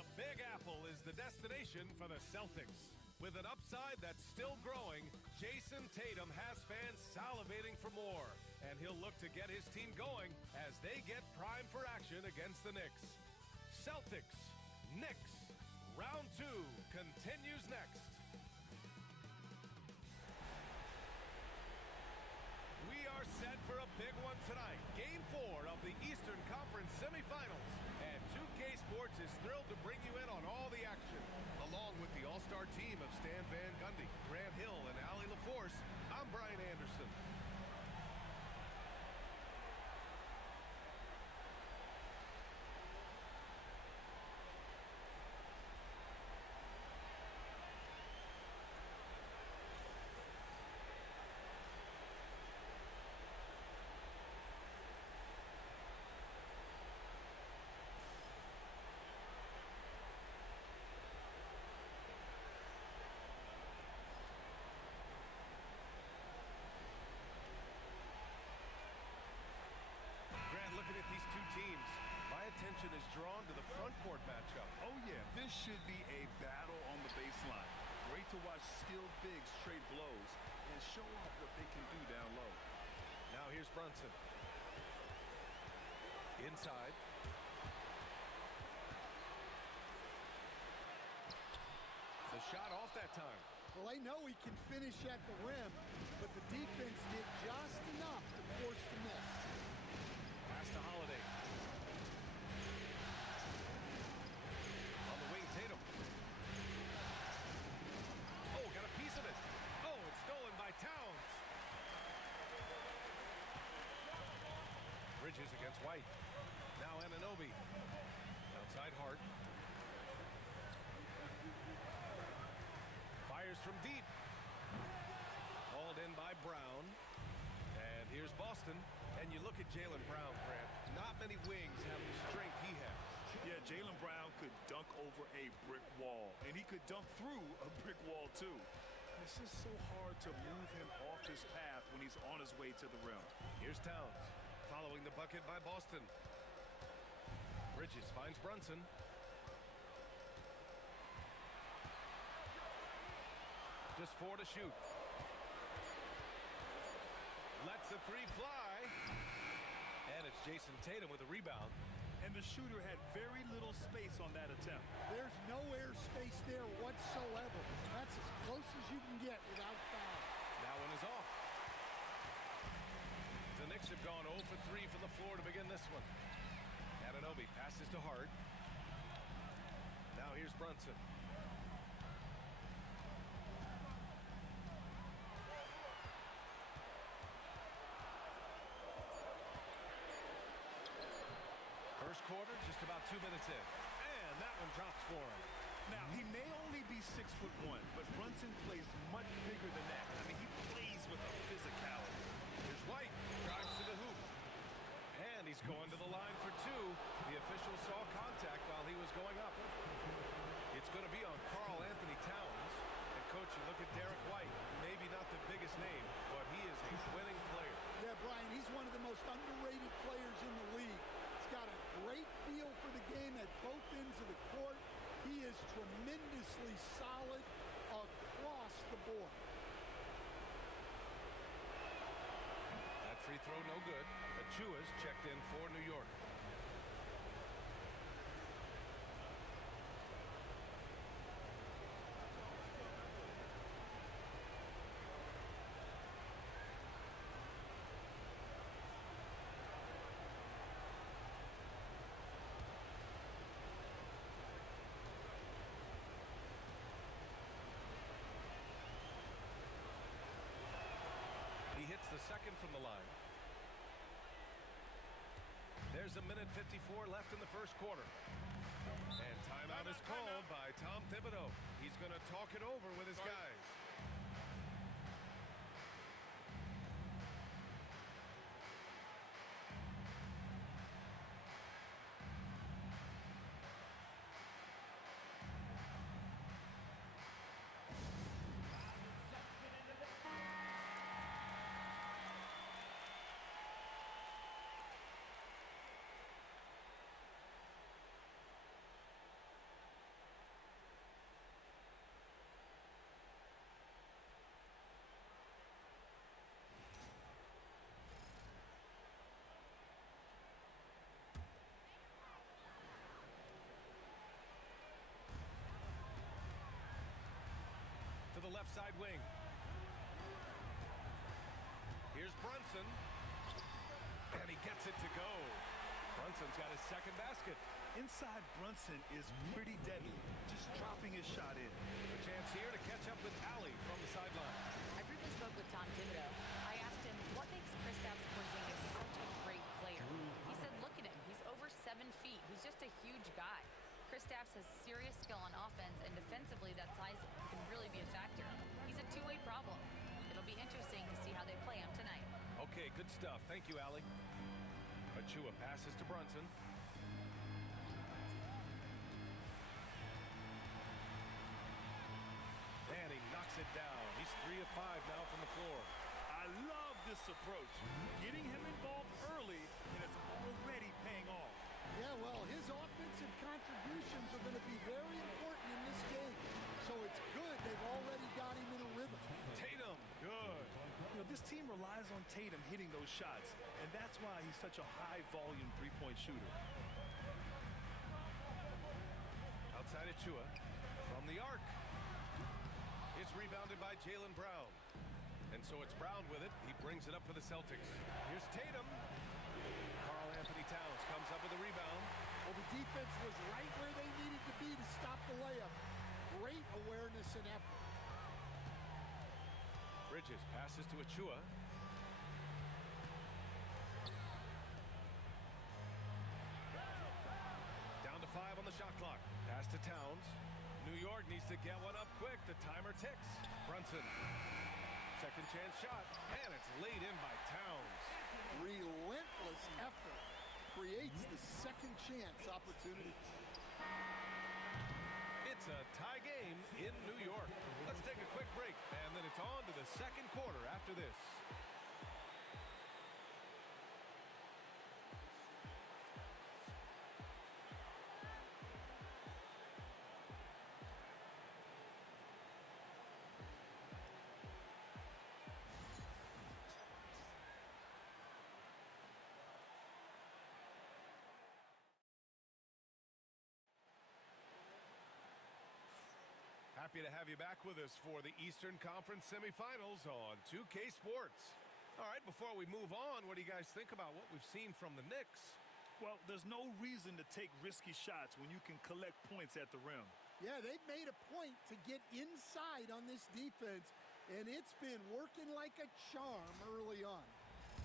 The Big Apple is the destination for the Celtics. With an upside that's still growing, Jason Tatum has fans salivating for more, and he'll look to get his team going as they get primed for action against the Knicks. Celtics, Knicks, round 2 continues next. We are set for a big one tonight. Game 4 of the Eastern Conference semifinals. And 2K Sports is thrilled to bring you in on all the action. Along with the all-star team of Stan Van Gundy, Grant Hill, and Allie LaForce, I'm Brian Anderson. Looking at these two teams, my attention is drawn to the front court matchup. Oh yeah, this should be a battle on the baseline. Great to watch skilled bigs trade blows and show off what they can do down low. Now here's Brunson. Inside. The shot off that time. Well, I know he can finish at the rim, but the defense did just enough to force the miss. Pass to Holiday. On the wing, Tatum. Oh, got a piece of it. Oh, it's stolen by Towns. Bridges against White. Now Anunoby. Outside Hart. Fires from deep. Hauled in by Brown. And here's Boston. And you look at Jaylen Brown, Grant. Not many wings have the strength he has. Yeah, Jaylen Brown could dunk over a brick wall. And he could dunk through a brick wall, too. It's just so hard to move him off his path when he's on his way to the rim. Here's Towns. Following the bucket by Boston. Bridges finds Brunson. Just 4 to shoot. Lets the 3 fly. And it's Jason Tatum with a rebound. And the shooter had very little space on that attempt. There's no air space there whatsoever. That's as close as you can get without foul. That one is off. The Knicks have gone 0 for 3 from the floor to begin this one. Anunoby passes to Hart. Now here's Brunson. First quarter, just about 2 minutes in. And that one drops for him. Now, he may only be 6'1", but Brunson plays much bigger than that. I mean, he plays with a physicality. Here's White, drives to the hoop. And he's going to the line for 2. The official saw contact while he was going up. It's going to be on Karl Anthony Towns. And, Coach, you look at Derek White, maybe not the biggest name, but he is a winning player. Yeah, Brian, he's one of the most underrated players in the league. Got a great feel for the game at both ends of the court. He is tremendously solid across the board. That free throw no good. Achua's checked in for New York. He hits the second from the line. There's a minute 54 left in the first quarter. And timeout is called by Tom Thibodeau. He's going to talk it over with his guys. the left side wing. Here's Brunson. And he gets it to go. Brunson's got his second basket. Inside Brunson is pretty deadly, just dropping his shot in. A chance here to catch up with Allie from the sideline. I briefly spoke with Tom Thibodeau. I asked him, what makes Kristaps Porzingis such a great player? He said, look at him. He's over 7 feet. He's just a huge guy. Kristaps has serious skill on offense, and defensively, that size can really be a factor. He's a two-way problem. It'll be interesting to see how they play him tonight. Okay, good stuff. Thank you, Allie. Achua passes to Brunson. And he knocks it down. He's 3 of 5 now from the floor. I love this approach. Getting him involved early, and it's already paying off. Yeah, well, his offensive contributions are going to be very important in this game. So it's good they've already got him in a rhythm. Tatum, good. You know, this team relies on Tatum hitting those shots, and that's why he's such a high-volume three-point shooter. Outside Achua from the arc. It's rebounded by Jaylen Brown. And so it's Brown with it. He brings it up for the Celtics. Here's Tatum. Karl Anthony Towns comes up with a rebound. Well, the defense was right where they needed to be to stop the layup. Great awareness and effort. Bridges passes to Achua. Down to 5 on the shot clock. Pass to Towns. New York needs to get one up quick. The timer ticks. Brunson. Second chance shot. And it's laid in by Towns. Relentless effort creates the second chance opportunity. It's a tie game in New York. Let's take a quick break, and then it's on to the second quarter after this. Happy to have you back with us for the Eastern Conference semifinals on 2K Sports. All right, before we move on, what do you guys think about what we've seen from the Knicks? Well, there's no reason to take risky shots when you can collect points at the rim. Yeah, they've made a point to get inside on this defense, and it's been working like a charm early on.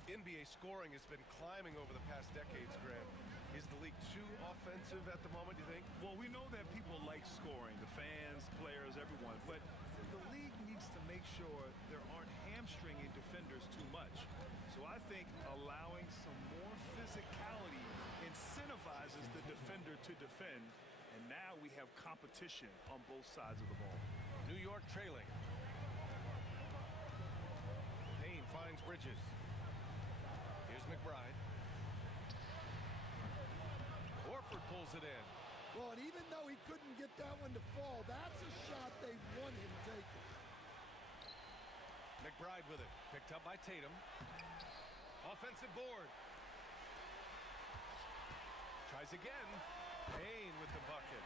NBA scoring has been climbing over the past decades, Graham. Is the league too offensive at the moment, you think? Well, we know that people like scoring, the fans, players, everyone, but the league needs to make sure there aren't hamstringing defenders too much. So I think allowing some more physicality incentivizes the defender to defend, and now we have competition on both sides of the ball. New York trailing. Payne finds Bridges. Here's McBride. Horford pulls it in. Well, and even though he couldn't get that one to fall, that's a shot they want him taking. McBride with it. Picked up by Tatum. Offensive board. Tries again. Payne with the bucket.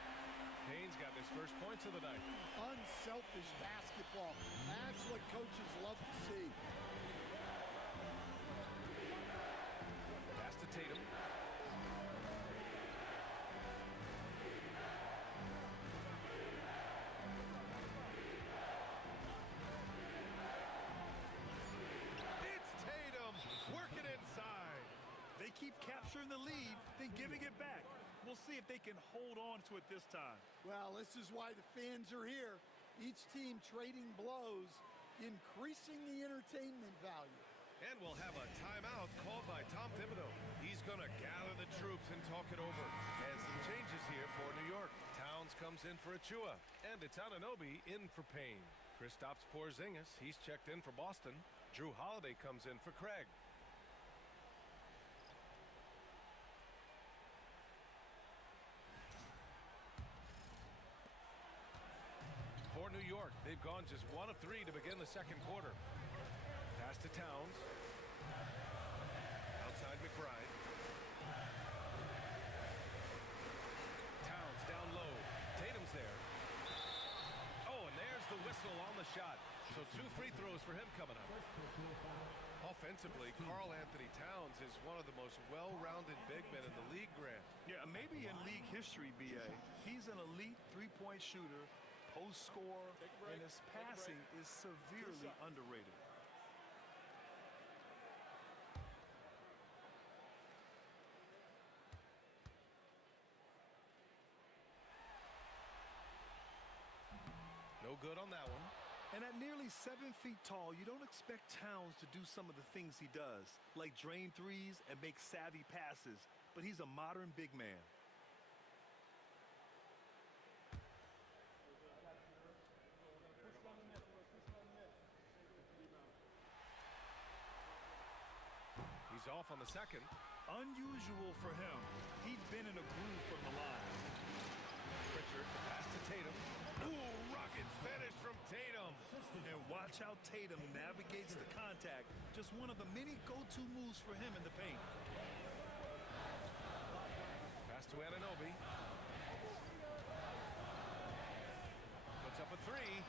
Payne's got his first points of the night. Unselfish basketball. That's what coaches love to see. Pass to Tatum. It's Tatum working inside. They keep capturing the lead, then giving it back. We'll see if they can hold on to it this time. Well, this is why the fans are here. Each team trading blows, increasing the entertainment value. And we'll have a timeout called by Tom Thibodeau. He's going to gather the troops and talk it over. And some changes here for New York. Towns comes in for Achua. And it's Anunoby in for Payne. Kristaps Porzingis, he's checked in for Boston. Drew Holiday comes in for Craig. For New York, they've gone just 1 of 3 to begin the second quarter. Pass to Towns. Outside McBride. Towns down low. Tatum's there. Oh, and there's the whistle on the shot. for him coming up. Offensively, Karl Anthony Towns is one of the most well-rounded big men in the league, Grant. Yeah, maybe in league history, B.A. He's an elite three-point shooter, post scorer, and his passing is severely underrated. No good on that one. And at nearly 7 feet tall, you don't expect Towns to do some of the things he does, like drain threes and make savvy passes, but he's a modern big man. He's off on the second. Unusual for him. He'd been in a groove from the line. Pritchard, the pass to Tatum. Ooh, rocket finish from Tatum. And watch how Tatum navigates the contact. Just one of the many go-to moves for him in the paint. Pass to Anunoby. Puts up a three.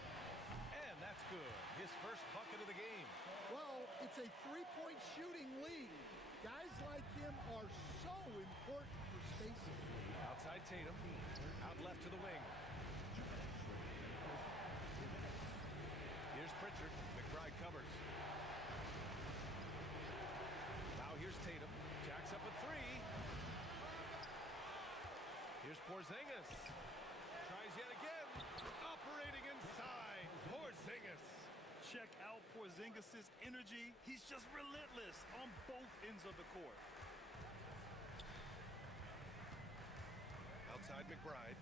And that's good. His first bucket of the game. Well, it's a three-point shooting league. Guys like him are so important for spacing. Outside Tatum. Out left to the wing. Here's Pritchard. McBride covers. Now here's Tatum. Jacks up a three. Here's Porzingis. Tries yet again. Operating inside. Porzingis. Check out Porzingis' energy. He's just relentless on both ends of the court. Outside McBride.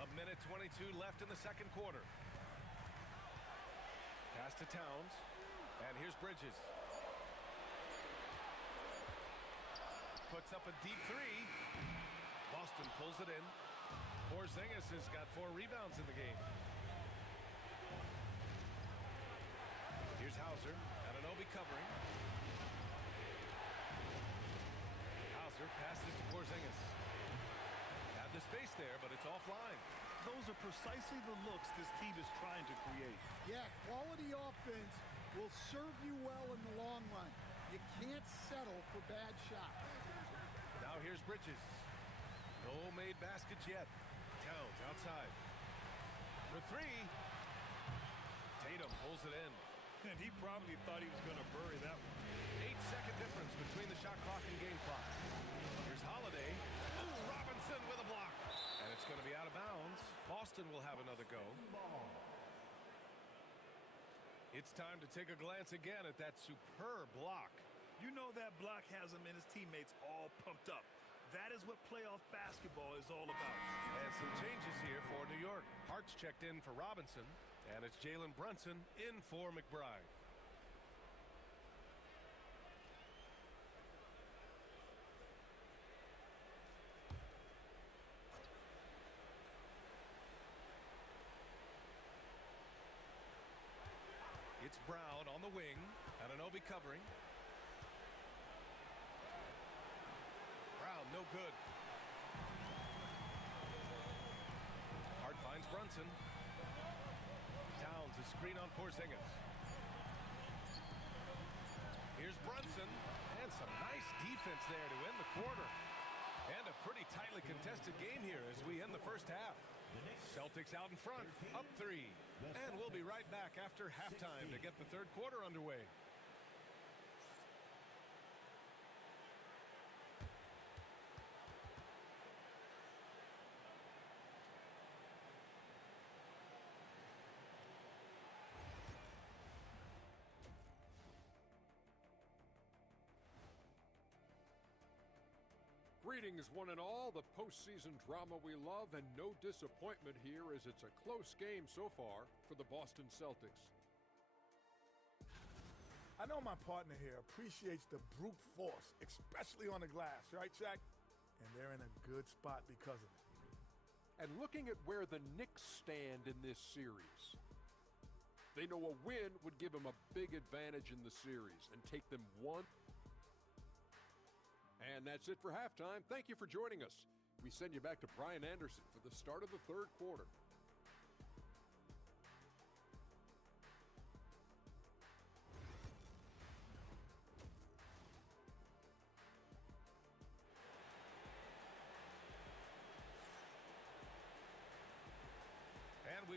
A minute 22 left in the second quarter. Pass to Towns. And here's Bridges. Puts up a deep three. Boston pulls it in. Porzingis has got 4 rebounds in the game. Here's Hauser. Anunoby covering. Hauser passes to Porzingis. Had the space there, but it's offline. Those are precisely the looks this team is trying to create. Yeah, quality offense will serve you well in the long run. You can't settle for bad shots. Now here's Bridges. No made baskets yet. Towns outside. For 3. Tatum pulls it in. And he probably thought he was going to bury that one. 8-second difference between the shot clock and game clock. Here's Holiday. Ooh, Robinson with a block. And it's going to be out of bounds. Boston will have another go. It's time to take a glance again at that superb block. You know that block has him and his teammates all pumped up. That is what playoff basketball is all about. And some changes here for New York. Hart's checked in for Robinson, and it's Jalen Brunson in for McBride. It's Brown on the wing. Anunoby covering. Brown, no good. Hart finds Brunson. Towns, a screen on Porzingis. Here's Brunson. And some nice defense there to end the quarter. And a pretty tightly contested game here as we end the first half. Celtics out in front, up 3. And we'll be right back after halftime to get the third quarter underway. Greetings, one and all. The postseason drama we love, and no disappointment here as it's a close game so far for the Boston Celtics. I know my partner here appreciates the brute force, especially on the glass, right, Shaq? And they're in a good spot because of it. And looking at where the Knicks stand in this series, they know a win would give them a big advantage in the series and take them one. And that's it for halftime. Thank you for joining us. We send you back to Brian Anderson for the start of the third quarter.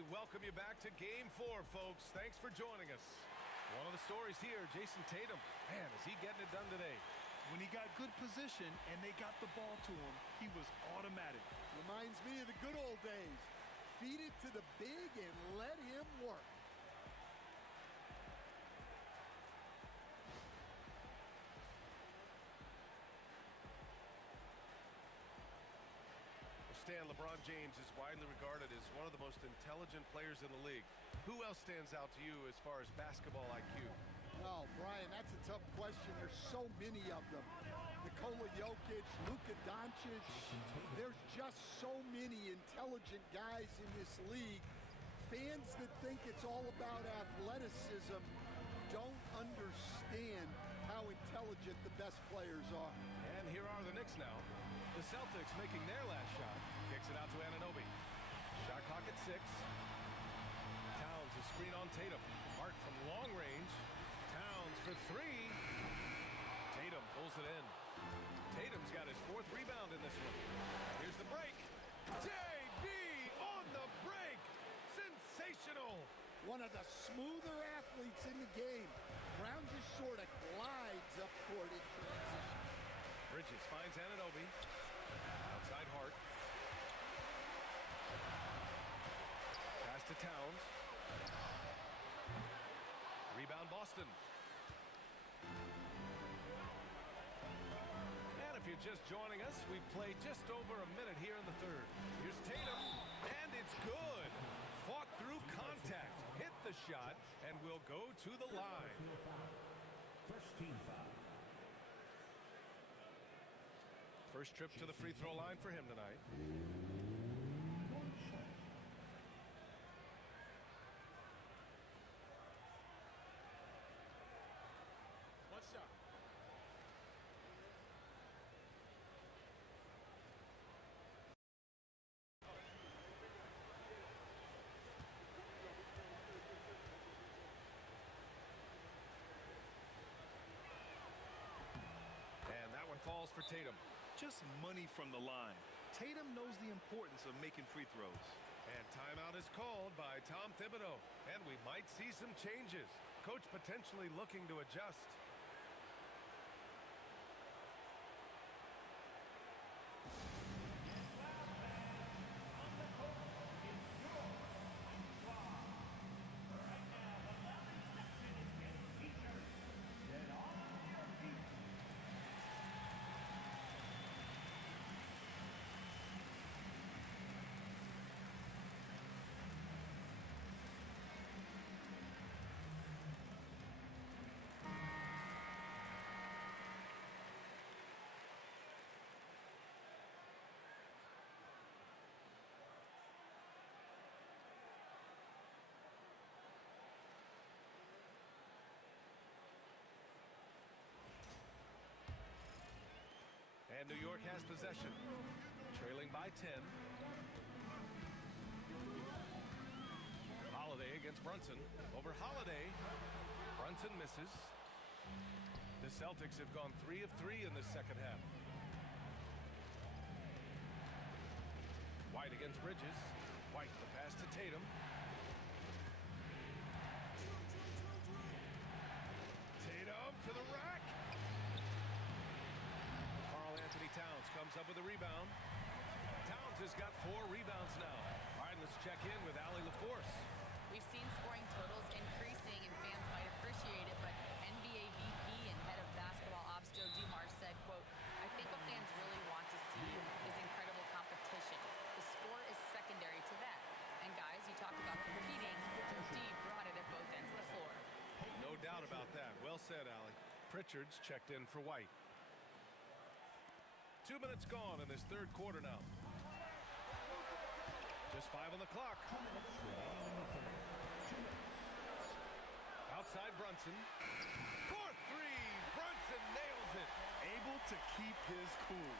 we welcome you back to Game 4, folks. Thanks for joining us. One of the stories here, Jason Tatum. Man, is he getting it done today? When he got good position and they got the ball to him, he was automatic. Reminds me of the good old days. Feed it to the big and let him work. Stan, LeBron James is widely regarded as one of the most intelligent players in the league. Who else stands out to you as far as basketball IQ? Well, Brian, that's a tough question. There's so many of them. Nikola Jokic, Luka Doncic. There's just so many intelligent guys in this league. Fans that think it's all about athleticism don't understand how intelligent the best players are. And here are the Knicks now. The Celtics making their last shot. Kicks it out to Anunoby. Shot clock at 6. Towns, a screen on Tatum. Hart from long range. Towns for 3. Tatum pulls it in. Tatum's got his 4th rebound in this one. Here's the break. JB on the break. Sensational. One of the smoother athletes in the game. Brown just sort of glides up court in transition. Bridges finds Anunoby. Outside Hart. Pass to Towns. Rebound Boston. And if you're just joining us, we've played just over a minute here in the 3rd. Here's Tatum, and it's good. Fought through contact, hit the shot, and will go to the line. First team foul. First trip to the free throw line for him tonight. What's up? And that one falls for Tatum. Just money from the line. Tatum knows the importance of making free throws. And timeout is called by Tom Thibodeau. And we might see some changes. Coach potentially looking to adjust. And New York has possession. Trailing by 10. Holiday against Brunson. Over Holiday. Brunson misses. The Celtics have gone 3 of 3 in the second half. White against Bridges. White, the pass to Tatum. Tatum to the rack. Towns comes up with a rebound. Towns has got 4 rebounds now. All right, let's check in with Allie LaForce. We've seen scoring totals increasing, and fans might appreciate it, but NBA VP and head of basketball ops Joe Dumars said, quote, "I think what fans really want to see is incredible competition. The score is secondary to that. And guys, you talked about competing. D brought it at both ends of the floor." No doubt about that. Well said, Allie. Pritchard's checked in for White. 2 minutes gone in this 3rd quarter now. Just 5 on the clock. Outside Brunson. 4-3. Brunson nails it. Able to keep his cool.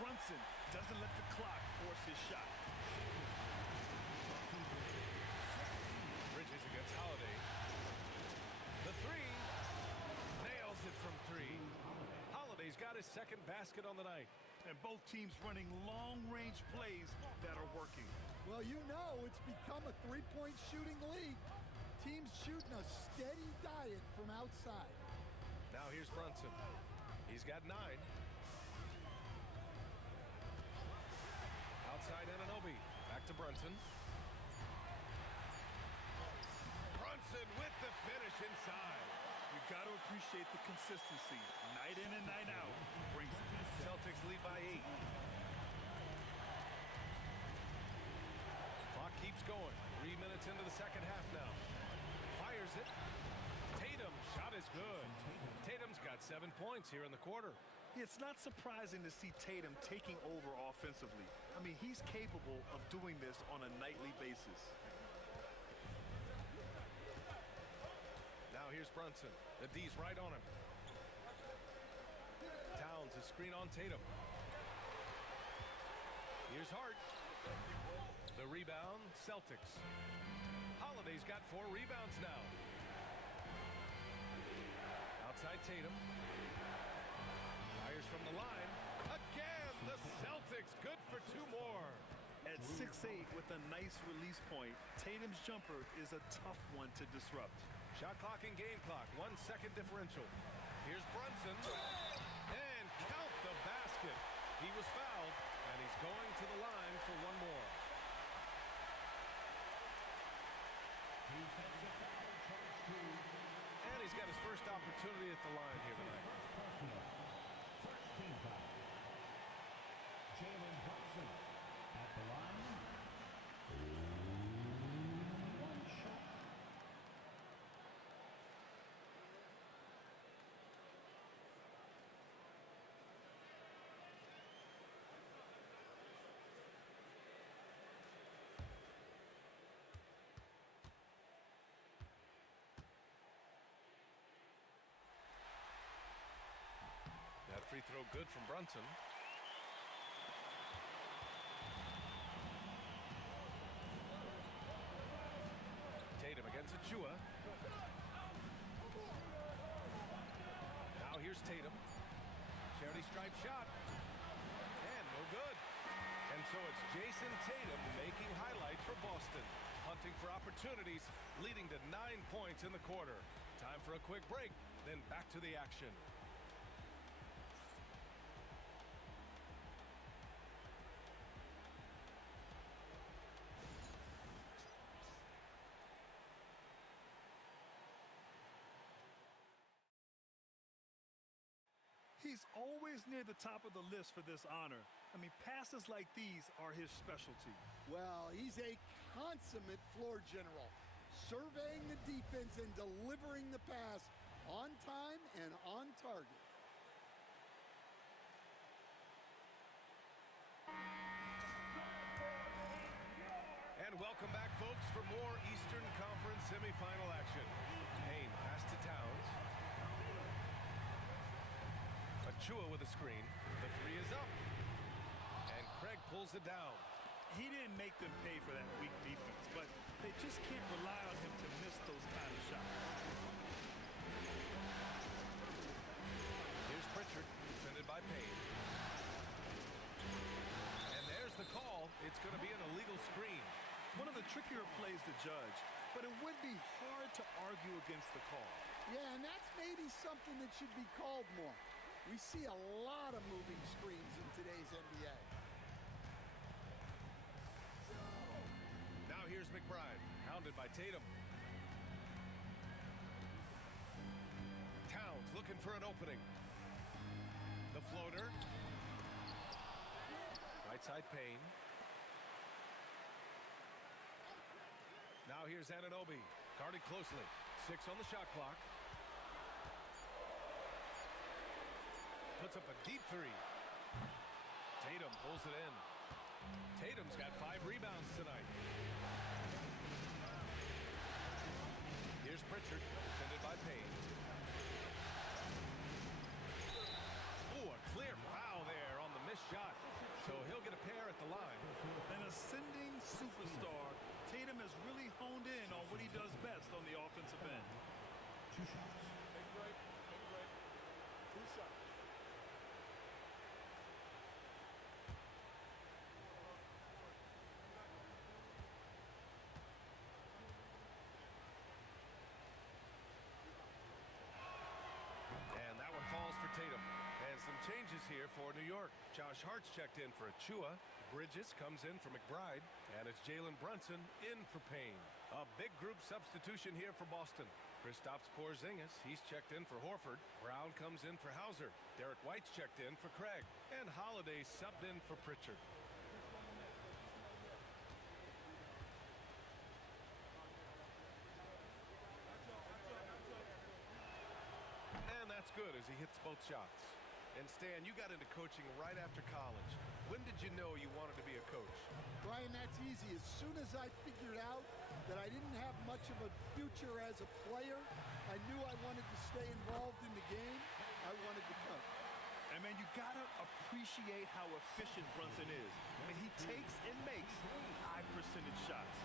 Brunson doesn't let the clock force his shot. Bridges against Holiday. The 3. Nails it from 3. Holiday's got his 2nd basket on the night. And both teams running long-range plays that are working. Well, you know it's become a three-point shooting league. Teams shooting a steady diet from outside. Now here's Brunson. He's got 9. Outside Anunoby. Back to Brunson. Brunson with the finish inside. You've got to appreciate the consistency. Night in and night out. Brings it. Celtics lead by 8. Clock keeps going. 3 minutes into the second half now. Fires it. Tatum. Shot is good. Tatum's got 7 points here in the quarter. It's not surprising to see Tatum taking over offensively. I mean, he's capable of doing this on a nightly basis. Now here's Brunson. The D's right on him. Towns a screen on Tatum. Here's Hart. The rebound, Celtics. Holiday's got 4 rebounds now. Outside Tatum. Fires from the line. Again, the Celtics good for 2 more. At 6'8" with a nice release point, Tatum's jumper is a tough one to disrupt. Shot clock and game clock, 1 second differential. Here's Brunson. And count the basket. He was fouled, and he's going to the line for 1 more. And he's got his first opportunity at the line here tonight. Jalen Brunson at the line. 1 shot. That free throw good from Brunson. Tatum against Achua. Now here's Tatum. Charity stripe shot. And no good. And so it's Jason Tatum making highlights for Boston. Hunting for opportunities, leading to 9 points in the quarter. Time for a quick break, then back to the action. He's always near the top of the list for this honor. I mean, passes like these are his specialty. Well, he's a consummate floor general, surveying the defense and delivering the pass on time and on target. And welcome back, folks, for more Eastern Conference semifinal action. Payne pass to Towns. Achua with a screen. The 3 is up. And Craig pulls it down. He didn't make them pay for that weak defense, but they just can't rely on him to miss those kind of shots. Here's Pritchard, defended by Payne. And there's the call. It's going to be an illegal screen. One of the trickier plays to judge, but it would be hard to argue against the call. Yeah, and that's maybe something that should be called more. We see a lot of moving screens in today's NBA. Now here's McBride, hounded by Tatum. Towns looking for an opening. The floater. Right side Payne. Now here's Anunoby, guarded closely. 6 on the shot clock. Puts up a deep 3. Tatum pulls it in. Tatum's got 5 rebounds tonight. Here's Pritchard, defended by Payne. Ooh, a clear foul there on the missed shot. So he'll get a pair at the line. An ascending superstar, Tatum has really honed in on what he does best on the offensive end. 2 shots. Take a break. Take a break. 2 shots. here for New York. Josh Hart's checked in for Achua. Bridges comes in for McBride. And it's Jalen Brunson in for Payne. A big group substitution here for Boston. Kristaps Porzingis, he's checked in for Horford. Brown comes in for Hauser. Derek White's checked in for Craig. And Holiday subbed in for Pritchard. And that's good as he hits both shots. And Stan, you got into coaching right after college. When did you know you wanted to be a coach? Brian, that's easy. As soon as I figured out that I didn't have much of a future as a player, I knew I wanted to stay involved in the game. I wanted to coach. And man, you gotta appreciate how efficient Brunson is. I mean, he takes and makes high percentage shots.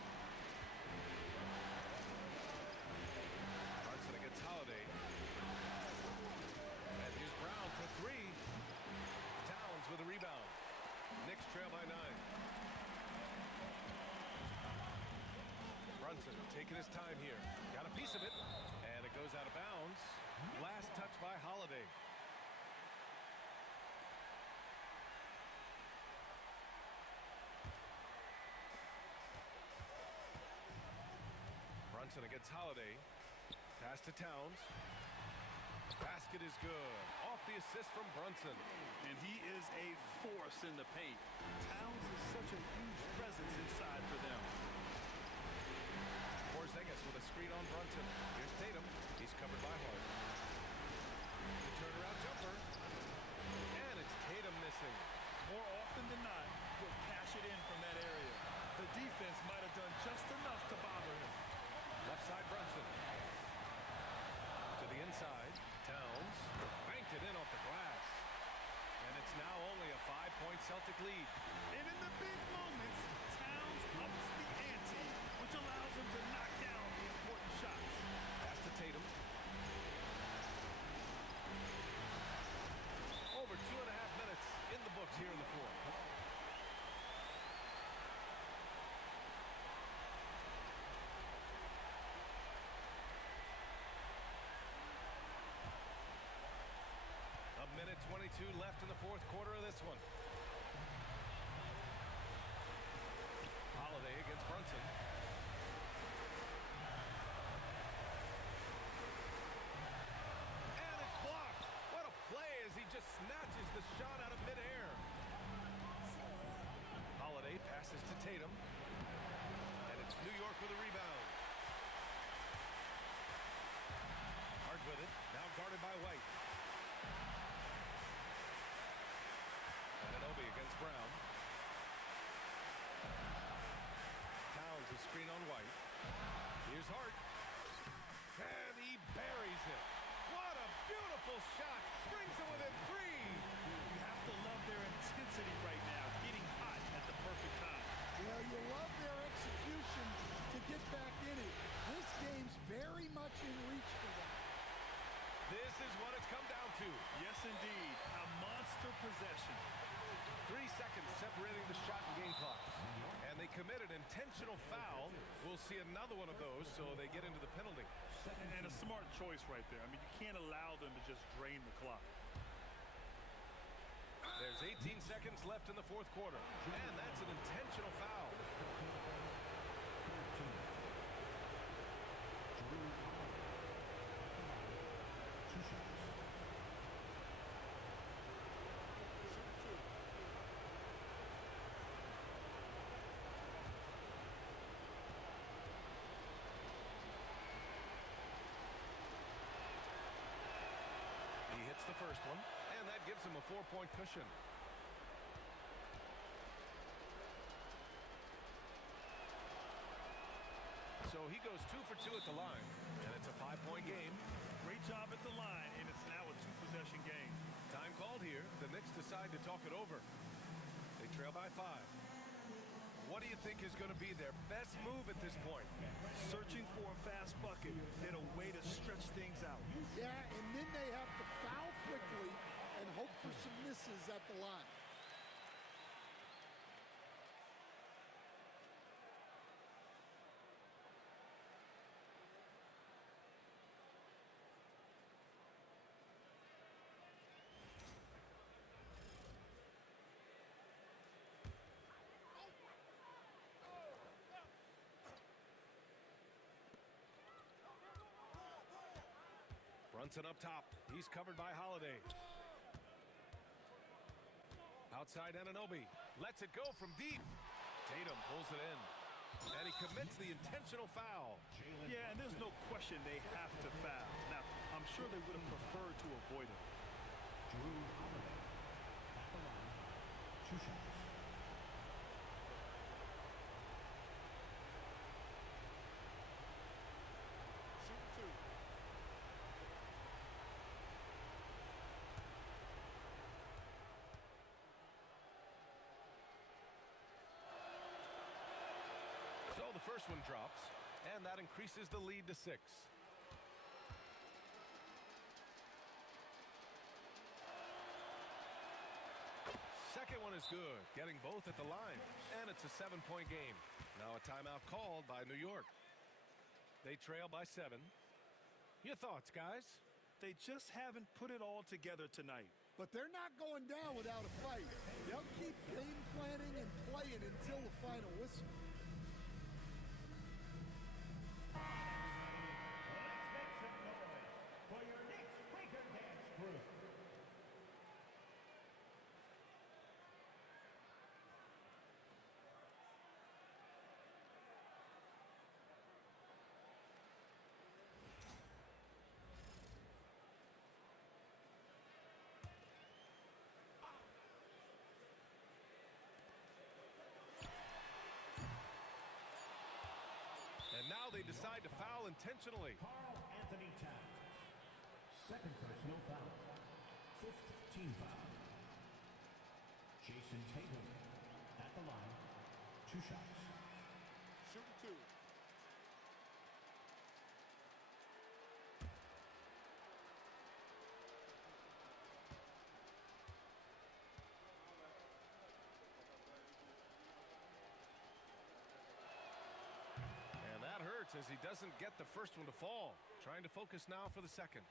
Brunson against Holiday. And here's Brown for three. Towns with a rebound. Knicks trail by 9. Brunson taking his time here. Got a piece of it. And it goes out of bounds. Last touch by Holiday. Brunson against Holiday. Pass to Towns. Basket is good. Off the assist from Brunson. And he is a force in the paint. Towns is such a huge presence inside for them. Porzingis with a screen on Brunson. Here's Tatum. He's covered by Hart. The turnaround jumper. And it's Tatum missing. More often than not, he'll cash it in from that area. The defense might have done just enough to bother him. Left side Brunson. To the inside. Towns banked it in off the glass. And it's now only a 5-point Celtic lead. And in the big moments, Towns ups the ante, which allows him to knock down the important shots. Pass to Tatum. Over 2.5 minutes in the books here in the fourth. A minute 22 left in the fourth quarter of this one. Holiday against Brunson. And it's blocked. What a play as he just snatches the shot out of midair. Holiday passes to Tatum. And it's New York with a rebound. Hard with it. Now guarded by White. Ananobi against Brown. Towns a screen on White. Here's Hart. And he buries it. What a beautiful shot. Brings it within 3. You have to love their intensity right now, getting hot at the perfect time. Well, you love their execution to get back in it. This game's very much in reach for them. This is what it's come down to. Yes, indeed. A monster possession. 3 seconds separating the shot and game clock. And they committed intentional foul. We'll see another one of those, so they get into the penalty. And a smart choice right there. I mean, you can't allow them to just drain the clock. There's 18 seconds left in the fourth quarter. And that's an intentional foul. He hits the first one, and that gives him a 4-point cushion. So he goes 2 for 2 at the line, and it's a 5-point game. Great job at the line, and it's now a 2-possession game. Time called here. The Knicks decide to talk it over. They trail by 5. What do you think is going to be their best move at this point? Searching for a fast bucket and a way to stretch things out. Yeah, and then they have to foul quickly and hope for some misses at the line. Brunson up top. He's covered by Holiday. Outside Anunoby. Lets it go from deep. Tatum pulls it in. And he commits the intentional foul. Yeah, and there's no question they have to foul. Now, I'm sure they would have preferred to avoid it. Drew Holiday at the line. 2 shots. So the first one drops, and that increases the lead to 6. Second one is good, getting both at the line, and it's a 7-point game. Now a timeout called by New York. They trail by 7. Your thoughts, guys? They just haven't put it all together tonight. But they're not going down without a fight. They'll keep game planning and playing until the final whistle. Let's make some noise for your Knicks Breaker Dance group. And now they decide to foul intentionally. Carl Anthony Towns. Second personal foul. 5th team foul. Jason Tatum at the line. 2 shots. Shooting 2. And that hurts as he doesn't get the first one to fall. Trying to focus now for the second.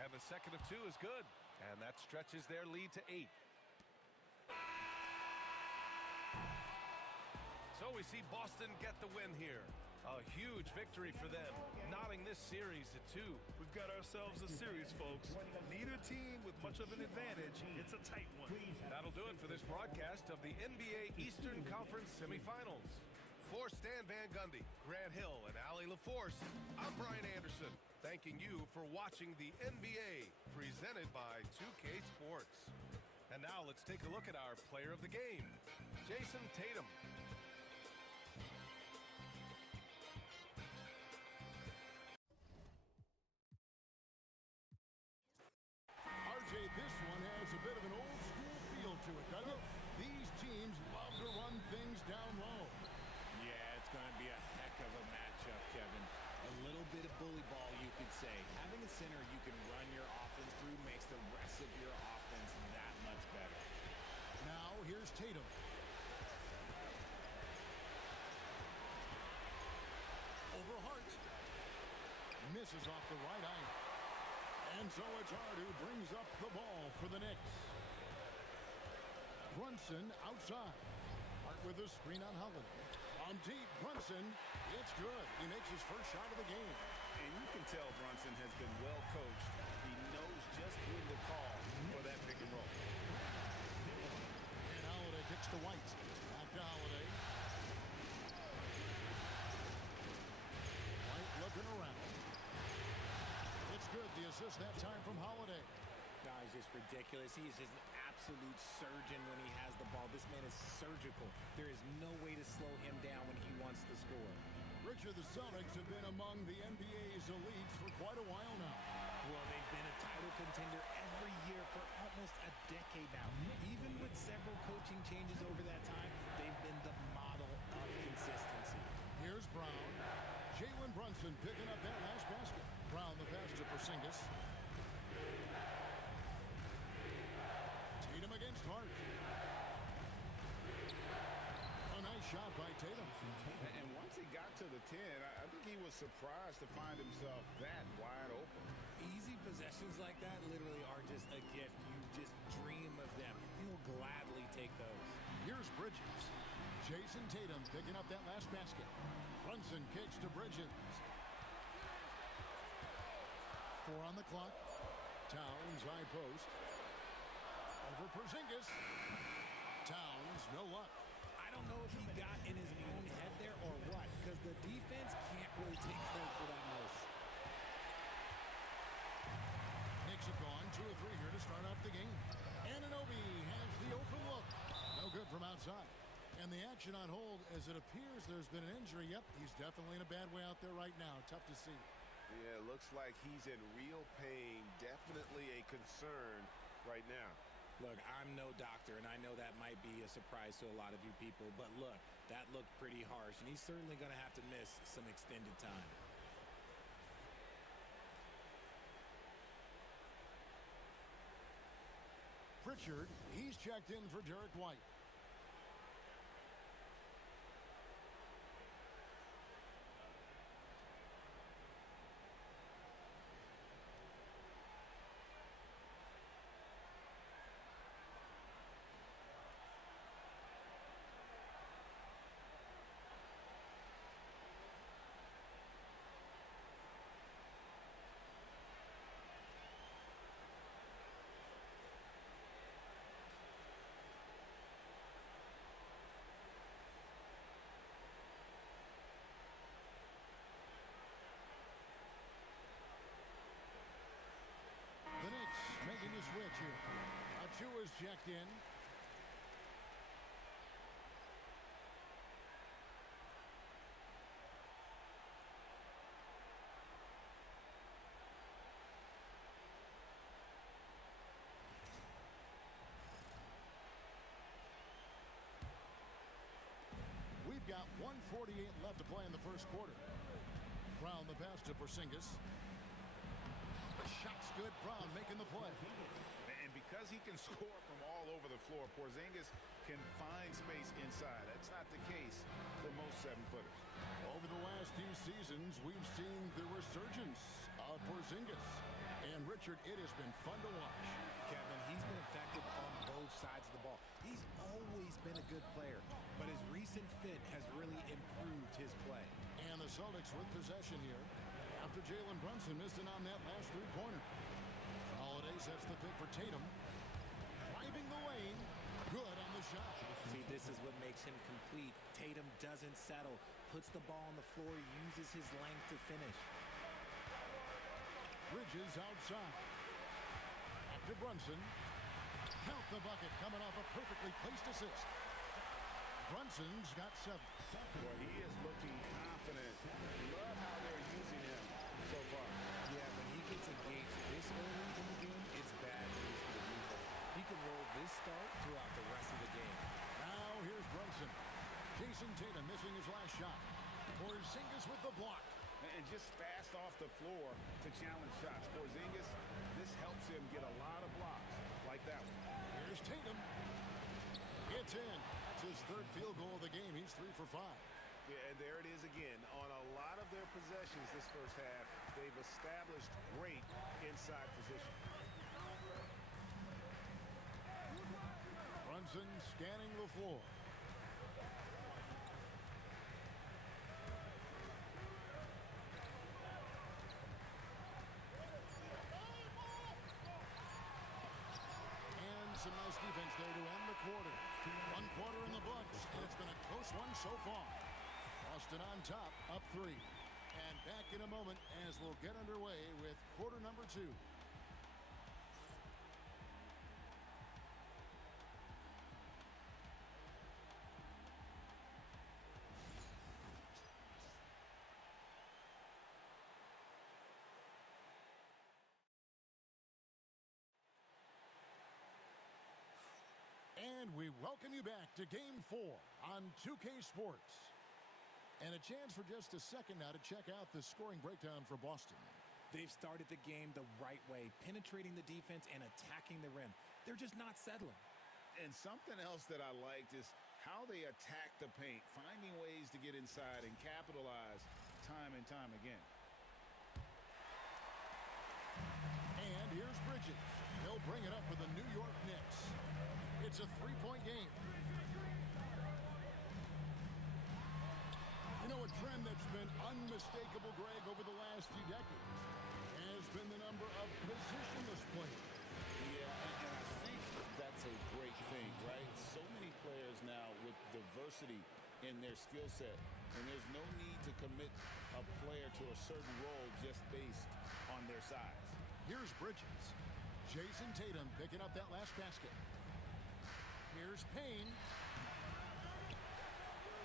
And the second of 2 is good. And that stretches their lead to 8. So we see Boston get the win here. A huge victory for them, knotting this series at 2. We've got ourselves a series, folks. Neither team with much of an advantage. It's a tight one. That'll do it for this broadcast of the NBA Eastern Conference semifinals. For Stan Van Gundy, Grant Hill, and Allie LaForce, I'm Brian Anderson, thanking you for watching the NBA, presented by 2K Sports. And now let's take a look at our player of the game, Jason Tatum. RJ, this one has a bit of an old school feel to it, doesn't it? These teams love to run things down low. Yeah, it's going to be a heck of a matchup, Kevin. A little bit of bully ball, you could say. Having a center you can run your offense through makes the rest of your offense that much better. Now, here's Tatum. Over Hart. Misses off the right eye. And so it's Hart who brings up the ball for the Knicks. Brunson outside. Hart with a screen on Holiday. On deep, Brunson. It's good. He makes his first shot of the game. And you can tell Brunson has been well coached. He knows just who to call for that pick and roll. And Holiday kicks to White. Back to Holiday. White looking around. It's good. The assist that time from Holiday. Guy's just ridiculous. He is just an absolute surgeon when he has the ball. This man is surgical. There is no way to slow him down when he wants to score. Richard, the Celtics have been among the NBA's elites for quite a while now. Well, they've been a title contender every year for almost a decade now. Even with several coaching changes over that time, they've been the model of consistency. Here's Brown. Jalen Brunson picking up that last basket. Brown the pass to Porzingis. Tatum against Hart. A nice shot by Tatum. And once he got to the 10, I think he was surprised to find himself that wide open. Easy possessions like that literally are just a gift. You just dream of them. He'll gladly take Bridges. Jason Tatum picking up that last basket. Brunson kicks to Bridges. 4 on the clock. Towns high post. Over Porzingis. Towns, no luck. I don't know if he got in his own head there or what, because the defense can't really take credit for that miss. Knicks have gone 2 of 3 here to start out the game. Anunoby has the open look. No good from outside. And the action on hold as it appears there's been an injury. Yep, he's definitely in a bad way out there right now. Tough to see. Yeah, it looks like he's in real pain. Definitely a concern right now. Look, I'm no doctor, and I know that might be a surprise to a lot of you people, but look, that looked pretty harsh, and he's certainly going to have to miss some extended time. Pritchard, he's checked in for Derek White. The Knicks making the switch here. Achua's checked in. We've got 1:48 left to play in the first quarter. Brown the pass to Porzingis. Shot's good. Brown making the play. And because he can score from all over the floor, Porzingis can find space inside. That's not the case for most 7-footers. Over the last few seasons, we've seen the resurgence of Porzingis. And Richard, it has been fun to watch. Kevin, he's been effective on both sides of the ball. He's always been a good player, but his recent fit has really improved his play. And the Celtics with possession here after Jalen Brunson missed it on that last three-pointer. Holiday sets the pick for Tatum. Driving the lane. Good on the shot. See, this is what makes him complete. Tatum doesn't settle, puts the ball on the floor, uses his length to finish. Bridges outside. Back to Brunson. Count the bucket coming off a perfectly placed assist. Brunson's got 7. Well, he is looking confident. Love how they're using him so far. Yeah, when he gets engaged this early in the game, it's bad news for the defense. He can roll this start throughout the rest of the game. Now here's Brunson. Jason Tatum missing his last shot. Porzingis with the block. And just fast off the floor to challenge shots. Porzingis, this helps him get a lot of blocks like that one. Here's Tatum. It's in. That's his 3rd field goal of the game. He's 3 for 5. Yeah, and there it is again. On a lot of their possessions this first half, they've established great inside position. Brunson scanning the floor. And some nice defense there to end the quarter. 1 quarter in the books, and it's been a close one so far. Boston on top, up 3. And back in a moment as we'll get underway with quarter number 2. And we welcome you back to Game 4 on 2K Sports. And a chance for just a second now to check out the scoring breakdown for Boston. They've started the game the right way, penetrating the defense and attacking the rim. They're just not settling. And something else that I liked is how they attack the paint, finding ways to get inside and capitalize time and time again. And here's Bridges. He'll bring it up for the New York Knicks. It's a 3-point game. You know, a trend that's been unmistakable, Greg, over the last few decades has been the number of positionless players. Yeah, and I think that's a great thing, right? So many players now with diversity in their skill set, and there's no need to commit a player to a certain role just based on their size. Here's Bridges. Jason Tatum picking up that last basket. Here's Payne.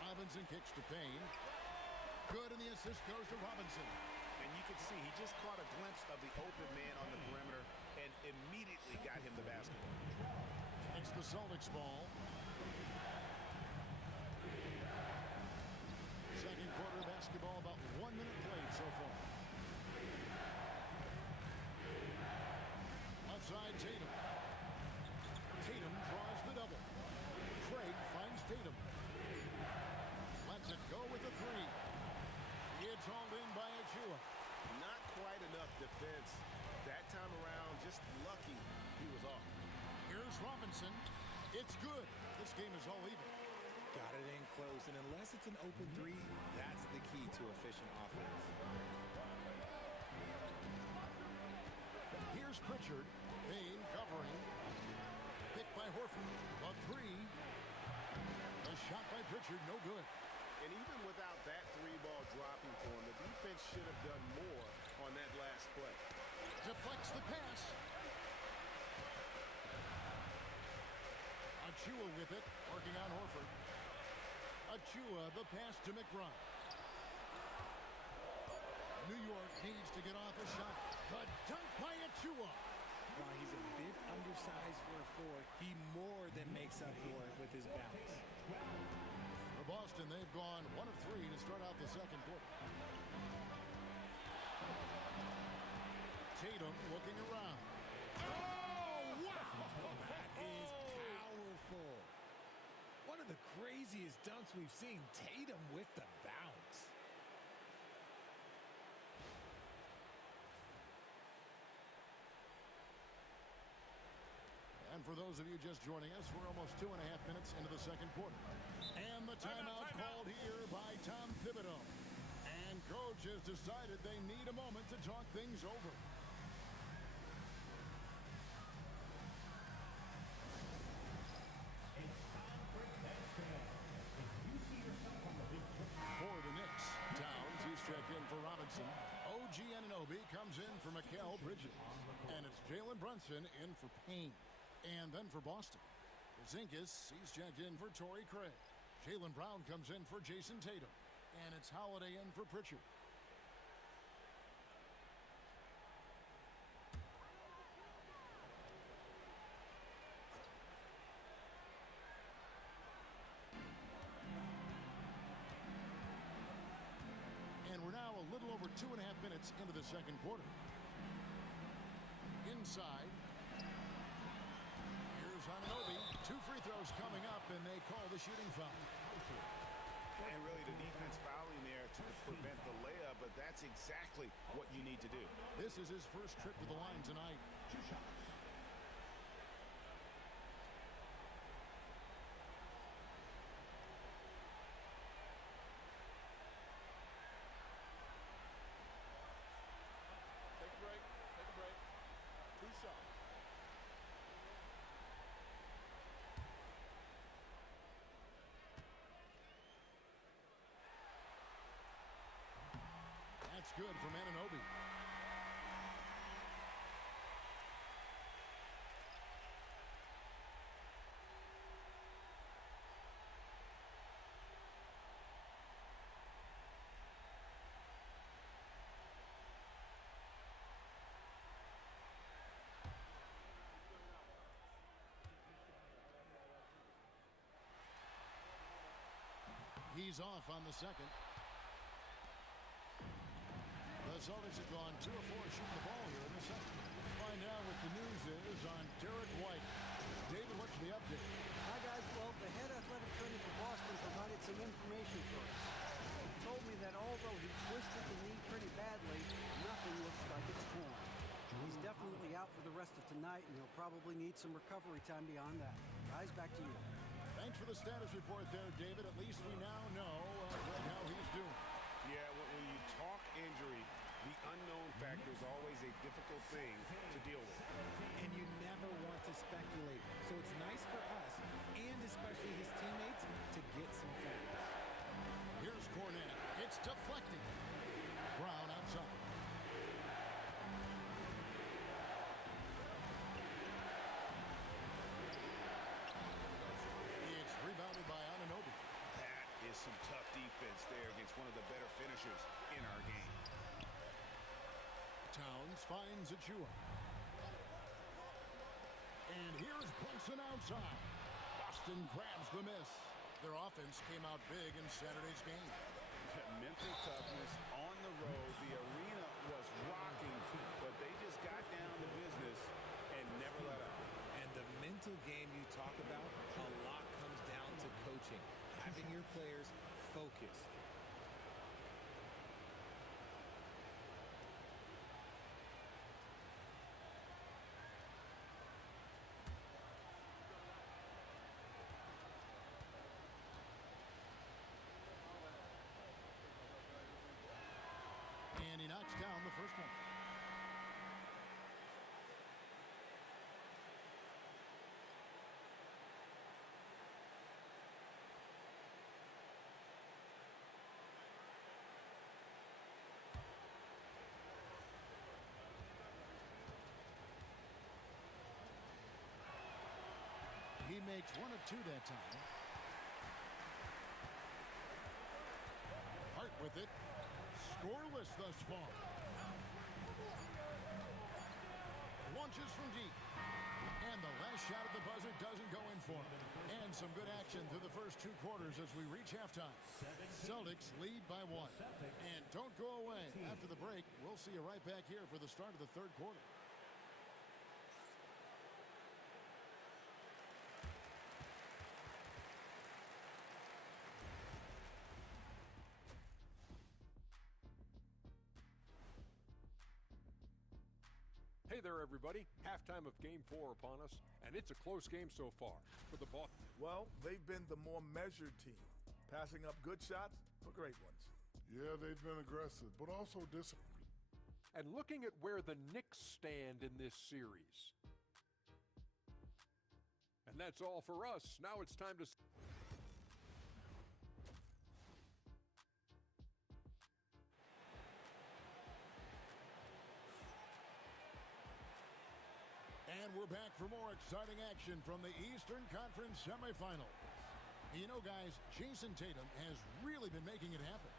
Robinson kicks to Payne. Good, and the assist goes to Robinson. And you can see he just caught a glimpse of the open man on the perimeter and immediately got him the basketball. It's the Celtics ball. Second quarter basketball, about 1 minute played so far. Outside Tatum. Tatum draws the double. Craig finds Tatum. Lets it go with the three. It's hauled in by Achua. Not quite enough defense that time around. Just lucky he was off. Here's Robinson. It's good. This game is all even. Got it in close, and unless it's an open three, that's the key to efficient offense. Here's Pritchard. Payne covering. Picked by Horford. A three. A shot by Pritchard, no good. And even without that three ball dropping for him, the defense should have done more on that last play. Deflects the pass. Achua with it, working on Horford. Achua, the pass to McBride. New York needs to get off a shot. The dunk by Achua. While he's a bit undersized for a four, he more than makes up for it with his bounce. For Boston, they've gone 1 of 3 to start out the second quarter. Tatum looking around. Oh, wow! That is powerful. One of the craziest dunks we've seen. Tatum with the bounce. And for those of you just joining us, we're almost 2.5 minutes into the second quarter. And the timeout called here by Tom Thibodeau. And coach has decided they need a moment to talk things over. For the Knicks, Towns, he's checked in for Robinson. OG Anunoby comes in for Mikal Bridges. And it's Jalen Brunson in for Payne. And then for Boston, Porzingis, he's checked in for Torrey Craig. Jaylen Brown comes in for Jason Tatum. And it's Holiday in for Pritchard. And we're now a little over 2.5 minutes into the second quarter. Inside. Anunoby, 2 free throws coming up, and they call the shooting foul. And really the defense fouling there to prevent the layup, but that's exactly what you need to do. This is his first trip to the line tonight. 2 shots. Take a break. Take a break. 2 shots. That's good from Anunoby. He's off on the second. The Celtics have gone 2 of 4 shooting the ball here in the second. Find out what the news is on Derek White. David, what's the update? Hi, guys. Well, the head athletic trainer for Boston provided some information for us. He told me that although he twisted the knee pretty badly, nothing looks like it's torn. He's definitely out for the rest of tonight, and he'll probably need some recovery time beyond that. Guys, back to you. Thank Thanks for the status report there, David. At least we now know how he's doing. Yeah, when you talk injury, the unknown factor is always a difficult thing to deal with. And you never want to speculate. So it's nice for us, and especially his teammates, to get some facts. Here's Cornet. It's deflecting. Brown outside. It's rebounded by Anunoby. That is some tough defense there against one of the better finishers in our game. Towns finds Achua. And here's Brunson outside. Boston grabs the miss. Their offense came out big in Saturday's game. Mental toughness on the road. The arena was rocking, but they just got down to business and never let up. And the mental game you talk about, a lot comes down to coaching, having your players focused. And he knocks down the first one. He makes one of two that time. Hart with it. Scoreless thus far. Launches from deep. And the last shot at the buzzer doesn't go in for him. And some good action through the first two quarters as we reach halftime. Celtics lead by 1. And don't go away. After the break, we'll see you right back here for the start of the third quarter. Hey there, everybody. Halftime of Game 4 upon us, and it's a close game so far for the Bucks. Well, they've been the more measured team, passing up good shots for great ones. Yeah, they've been aggressive, but also disciplined. And looking at where the Knicks stand in this series. And that's all for us. Now it's time to... And we're back for more exciting action from the Eastern Conference semifinals. You know, guys, Jason Tatum has really been making it happen.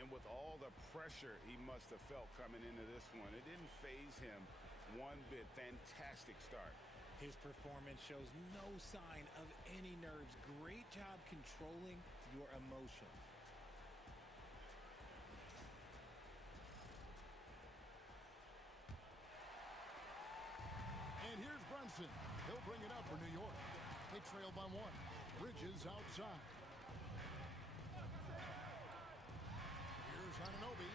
And with all the pressure he must have felt coming into this one, it didn't faze him one bit. Fantastic start. His performance shows no sign of any nerves. Great job controlling your emotions. And here's Brunson. He'll bring it up for New York. They trail by 1. Bridges outside. Here's Anunoby.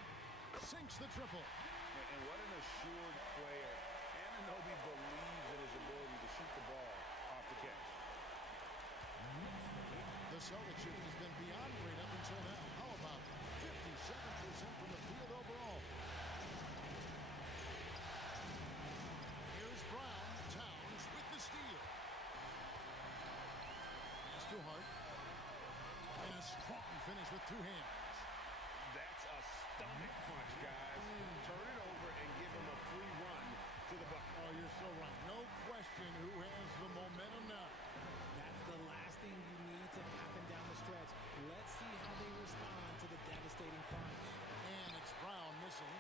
Sinks the triple. And what an assured player. Anunoby believes in his ability to shoot the ball off the catch. The Celtics shooting has been beyond great up until now. How about 57% from the field overall? Here's Brown. Towns with the steal. Pass to Hart. And a strong finish with 2 hands. That's a stomach punch, guys. Turn it over and give him a free run to the bucket. Oh, you're so right. No question who has the momentum now. That's the last thing you need to happen down the stretch. Let's see how they respond to the devastating punch. And it's Brown missing.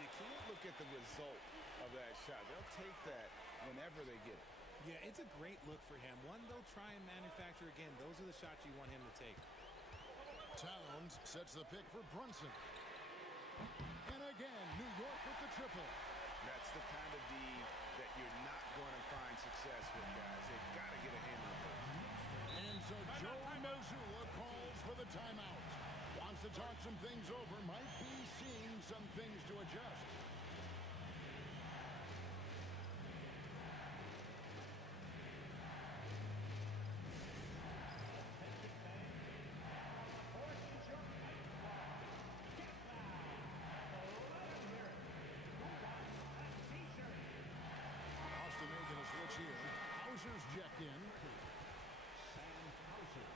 You can't look at the result of that shot. They'll take that whenever they get it. Yeah, it's a great look for him. One they'll try and manufacture again. Those are the shots you want him to take. Towns sets the pick for Brunson. And again, New York with the triple. That's the kind of D that you're not going to find success with, guys. They've got to get a handle of it. And so Joe Mazzulla calls for the timeout. Wants to talk some things over. Might be seeing some things to adjust. Hauser's checked in. Sam Hauser.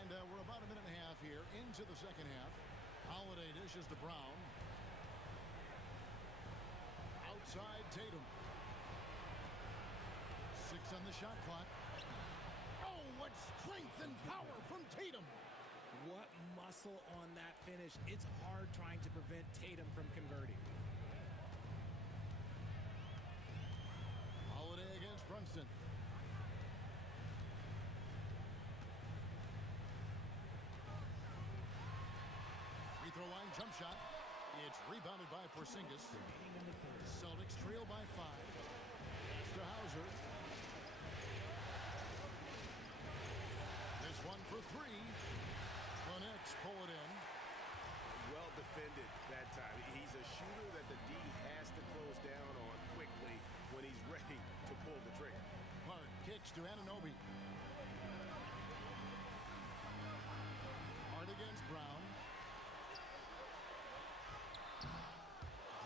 And we're about a minute and a half here into the second half. Holiday dishes to Brown. Outside Tatum. 6 on the shot clock. Oh, what strength and power from Tatum. What muscle on that finish. It's hard trying to prevent Tatum from converting. Holiday against Brunson. Free throw line jump shot. It's rebounded by Porzingis. Celtics trail by 5. Pass to Hauser. This one for 3. The Knicks pull it in. Well defended that time. He's a shooter that the D has to close down on quickly when he's ready to pull the trigger. Hart kicks to Anunoby. Hart against Brown.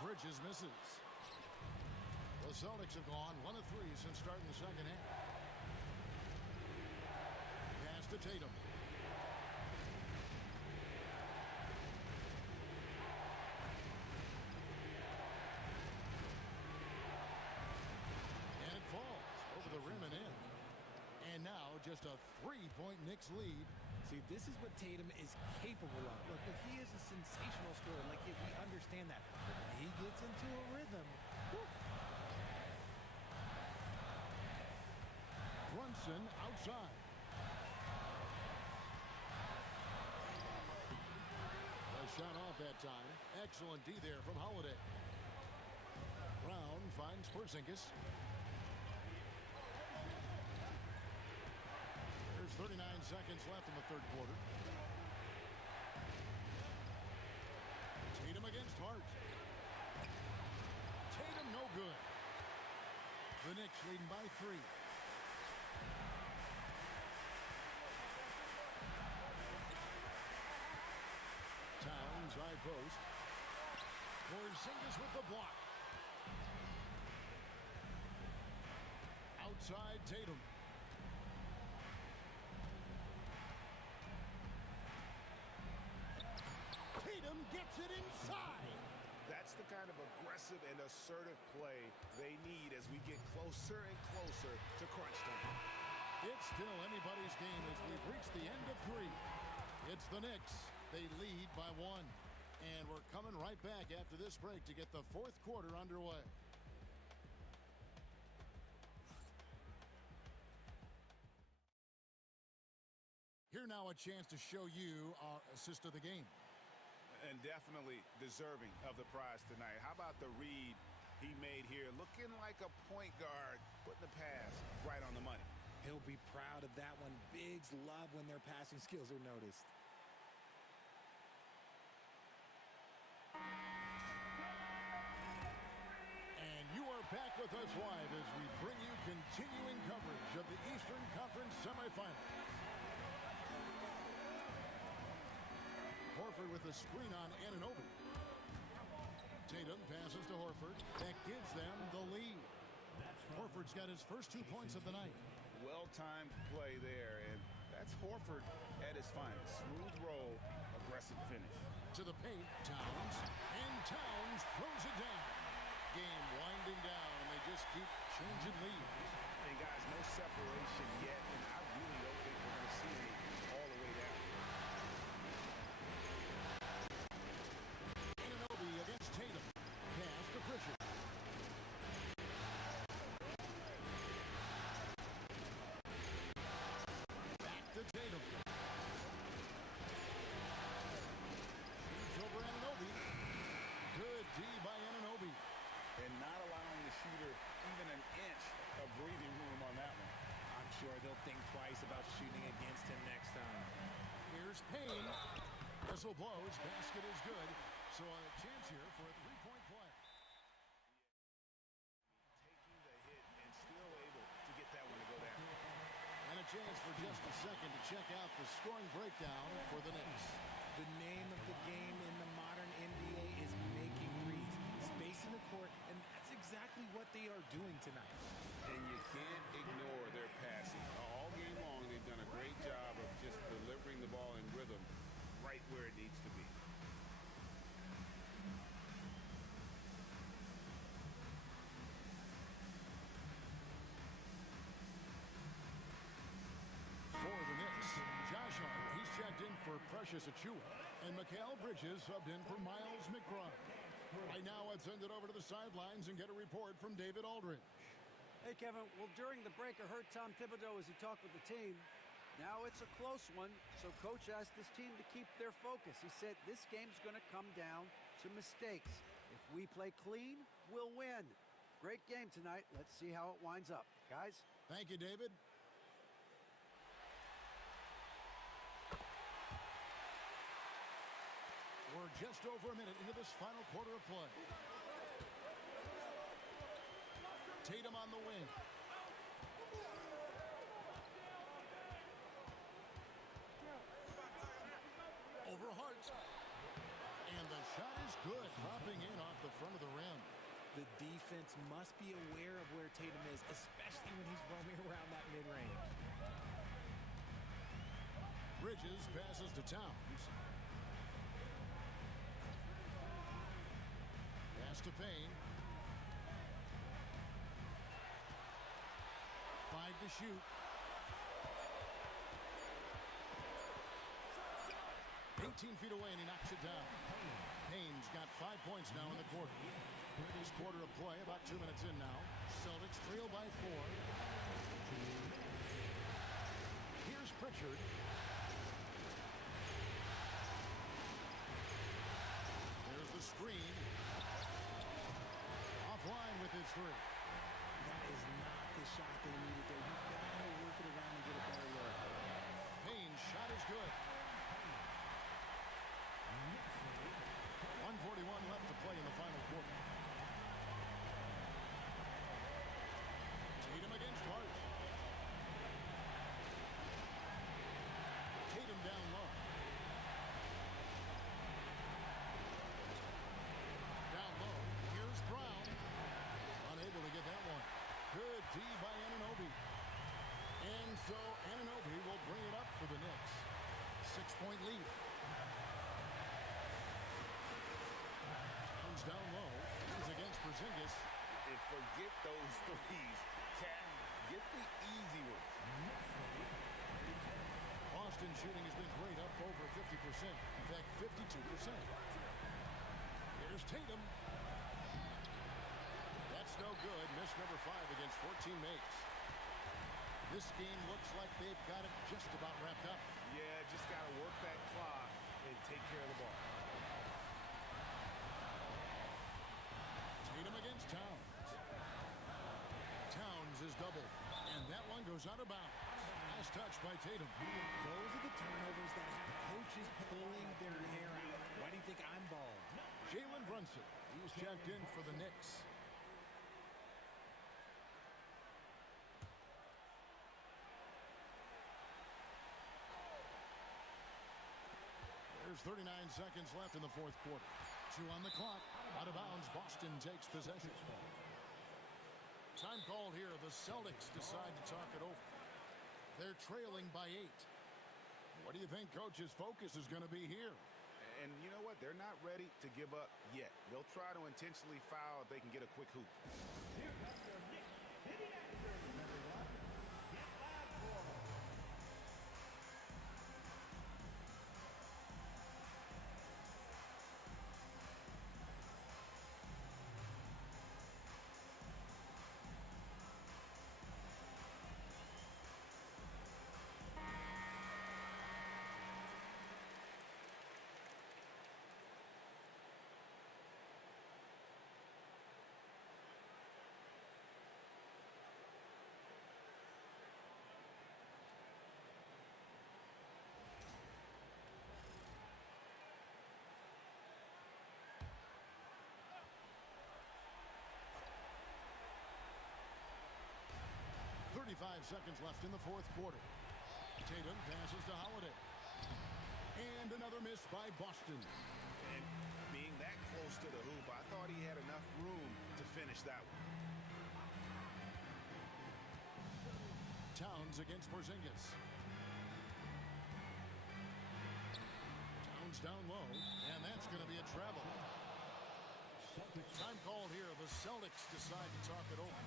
Bridges misses. The Celtics have gone 1 of 3 since starting the second half. Pass to Tatum. And it falls over the rim and in. And now just a 3-point Knicks lead. See, this is what Tatum is capable of. Look, he is a sensational scorer. Like, we understand that. But when he gets into a rhythm, whew. Brunson outside. A shot off that time. Excellent D there from Holiday. Brown finds Porzingis. There's 39 seconds left in the third quarter. Tatum against Hart. Tatum no good. The Knicks leading by 3. Towns high post. Porzingis with the block. Outside Tatum. Tatum gets it inside. That's the kind of aggressive and assertive play they need as we get closer and closer to crunch time. It's still anybody's game as we've reached the end of 3. It's the Knicks. They lead by 1. And we're coming right back after this break to get the fourth quarter underway. Here now a chance to show you our assist of the game. And definitely deserving of the prize tonight. How about the read he made here? Looking like a point guard, putting the pass right on the money. He'll be proud of that one. Bigs love when their passing skills are noticed. And you are back with us live as we bring you continuing coverage of the Eastern Conference semifinals. Horford with a screen on Anunoby. Tatum passes to Horford. That gives them the lead. Horford's got his first 2 points of the night. Well-timed play there, and that's Horford at his finest. Smooth roll, aggressive finish. To the paint, Towns, and Towns throws it down. Game winding down, and they just keep changing leads. And guys, no separation yet, and I really don't think we're going to see it all the way down. Anunoby against Tatum. Pass to Pritchard. Back to Tatum. Shoots over Anunoby. Good D by Anunoby. And not allowing the shooter even an inch of breathing room on that one. I'm sure they'll think twice about shooting against him next. whistle blows. Basket is good. So a chance here for a three-point play. Taking the hit and still able to get that one to go down. And a chance for just a second to check out the scoring breakdown for the Knicks. The name of the game in the modern NBA is making threes, spacing the court, and that's exactly what they are doing tonight. And you can't ignore their passing. All game long, they've done a great job of just delivering the ball in rhythm right where it needs to be. For the Knicks, Josh Hart, he's checked in for Precious Achiuwa. And Mikal Bridges subbed in for Miles McBride. Right now, let's send it over to the sidelines and get a report from David Aldridge. Hey, Kevin. Well, during the break, I heard Tom Thibodeau as he talked with the team. Now it's a close one, so Coach asked his team to keep their focus. He said this game's going to come down to mistakes. If we play clean, we'll win. Great game tonight. Let's see how it winds up. Guys? Thank you, David. We're just over a minute into this final quarter of play. Tatum on the wing. Over Hart. And the shot is good, dropping in off the front of the rim. The defense must be aware of where Tatum is, especially when he's roaming around that mid-range. Bridges passes to Towns. Pass to Payne. 5 to shoot. 18 feet away, and he knocks it down. Payne's got 5 points now in the quarter. This quarter of play, about 2 minutes in now. Celtics trail by 4. Here's Pritchard. There's the screen. Offline with his 3. That is not the shot they needed there. You've got to work it around and get a better look. Payne's shot is good. 1:41 left to play in the final quarter. Tatum against Hart. Tatum down low. Down low. Here's Brown. Unable to get that one. Good D by Anunoby. And so Anunoby will bring it up for the Knicks. 6-point lead. Towns down low. He's against Porzingis. And forget those threes. Cat, get the easy ones. Boston shooting has been great, up over 50%. In fact, 52%. Here's Tatum. That's no good. Miss number 5 against 14 mates. This game looks like they've got it just about wrapped up. Yeah, just got to work that clock and take care of the ball. Tatum against Towns. Towns is doubled, and that one goes out of bounds. Last touch by Tatum. Those are the turnovers that have coaches pulling their hair out. Why do you think I'm bald? Jalen Brunson. He's checked in for the Knicks. There's 39 seconds left in the fourth quarter. 2 on the clock. Out of bounds, Boston takes possession. Time called here. The Celtics decide to talk it over. They're trailing by 8. What do you think Coach's focus is going to be here? And you know what? They're not ready to give up yet. They'll try to intentionally foul if they can get a quick hoop. Here comes your Knicks City Actors, everyone. Get loud for them. seconds left in the fourth quarter. Tatum passes to Holiday. And another miss by Boston. And being that close to the hoop, I thought he had enough room to finish that one. Towns against Porzingis. Towns down low, and that's going to be a travel. Time called here. The Celtics decide to talk it over.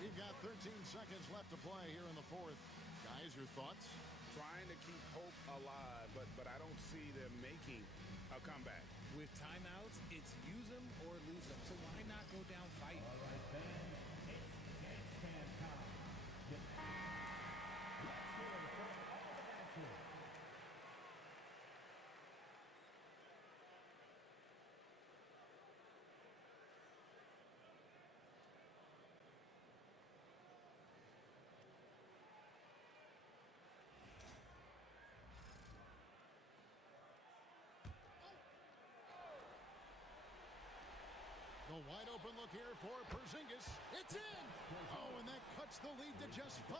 We've got 13 seconds left to play here in the fourth. Guys, your thoughts? Trying to keep hope alive, but I don't see them making a comeback. With timeouts, it's use them or lose them. So why not go down fighting? All right, fans, it's game stand time. Let's hear it for all the dancers. The wide open look here for Porzingis. It's in! Oh, and that cuts the lead to just 5.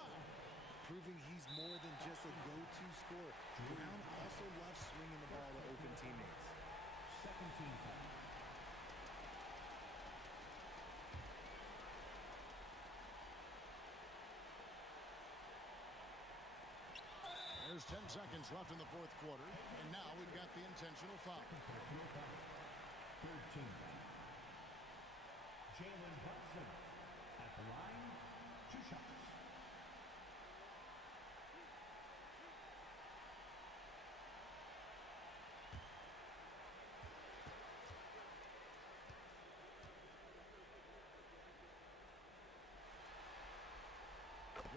Proving he's more than just a go-to scorer. Brown also loves swinging the ball to open teammates. Second team foul. There's 10 seconds left in the fourth quarter, and now we've got the intentional foul. Personal foul. Third team foul. Jalen Brunson at the line. 2 shots.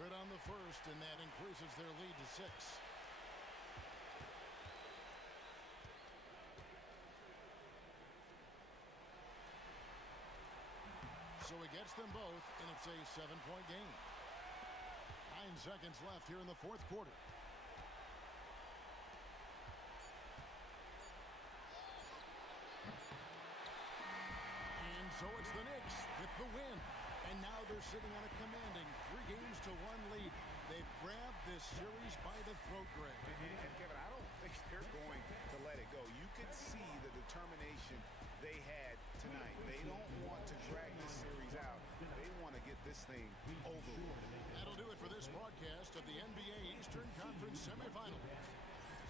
Good on the first, and that increases their lead to 6. So he gets them both, and it's a 7-point game. 9 seconds left here in the fourth quarter. And so it's the Knicks with the win. And now they're sitting on a commanding 3-1 lead. They've grabbed this series by the throat, Greg. And Kevin, I don't think they're going to let it go. You could see the determination they had tonight. They don't want to drag this series out. They want to get this thing over. That'll do it for this broadcast of the NBA Eastern Conference semifinal.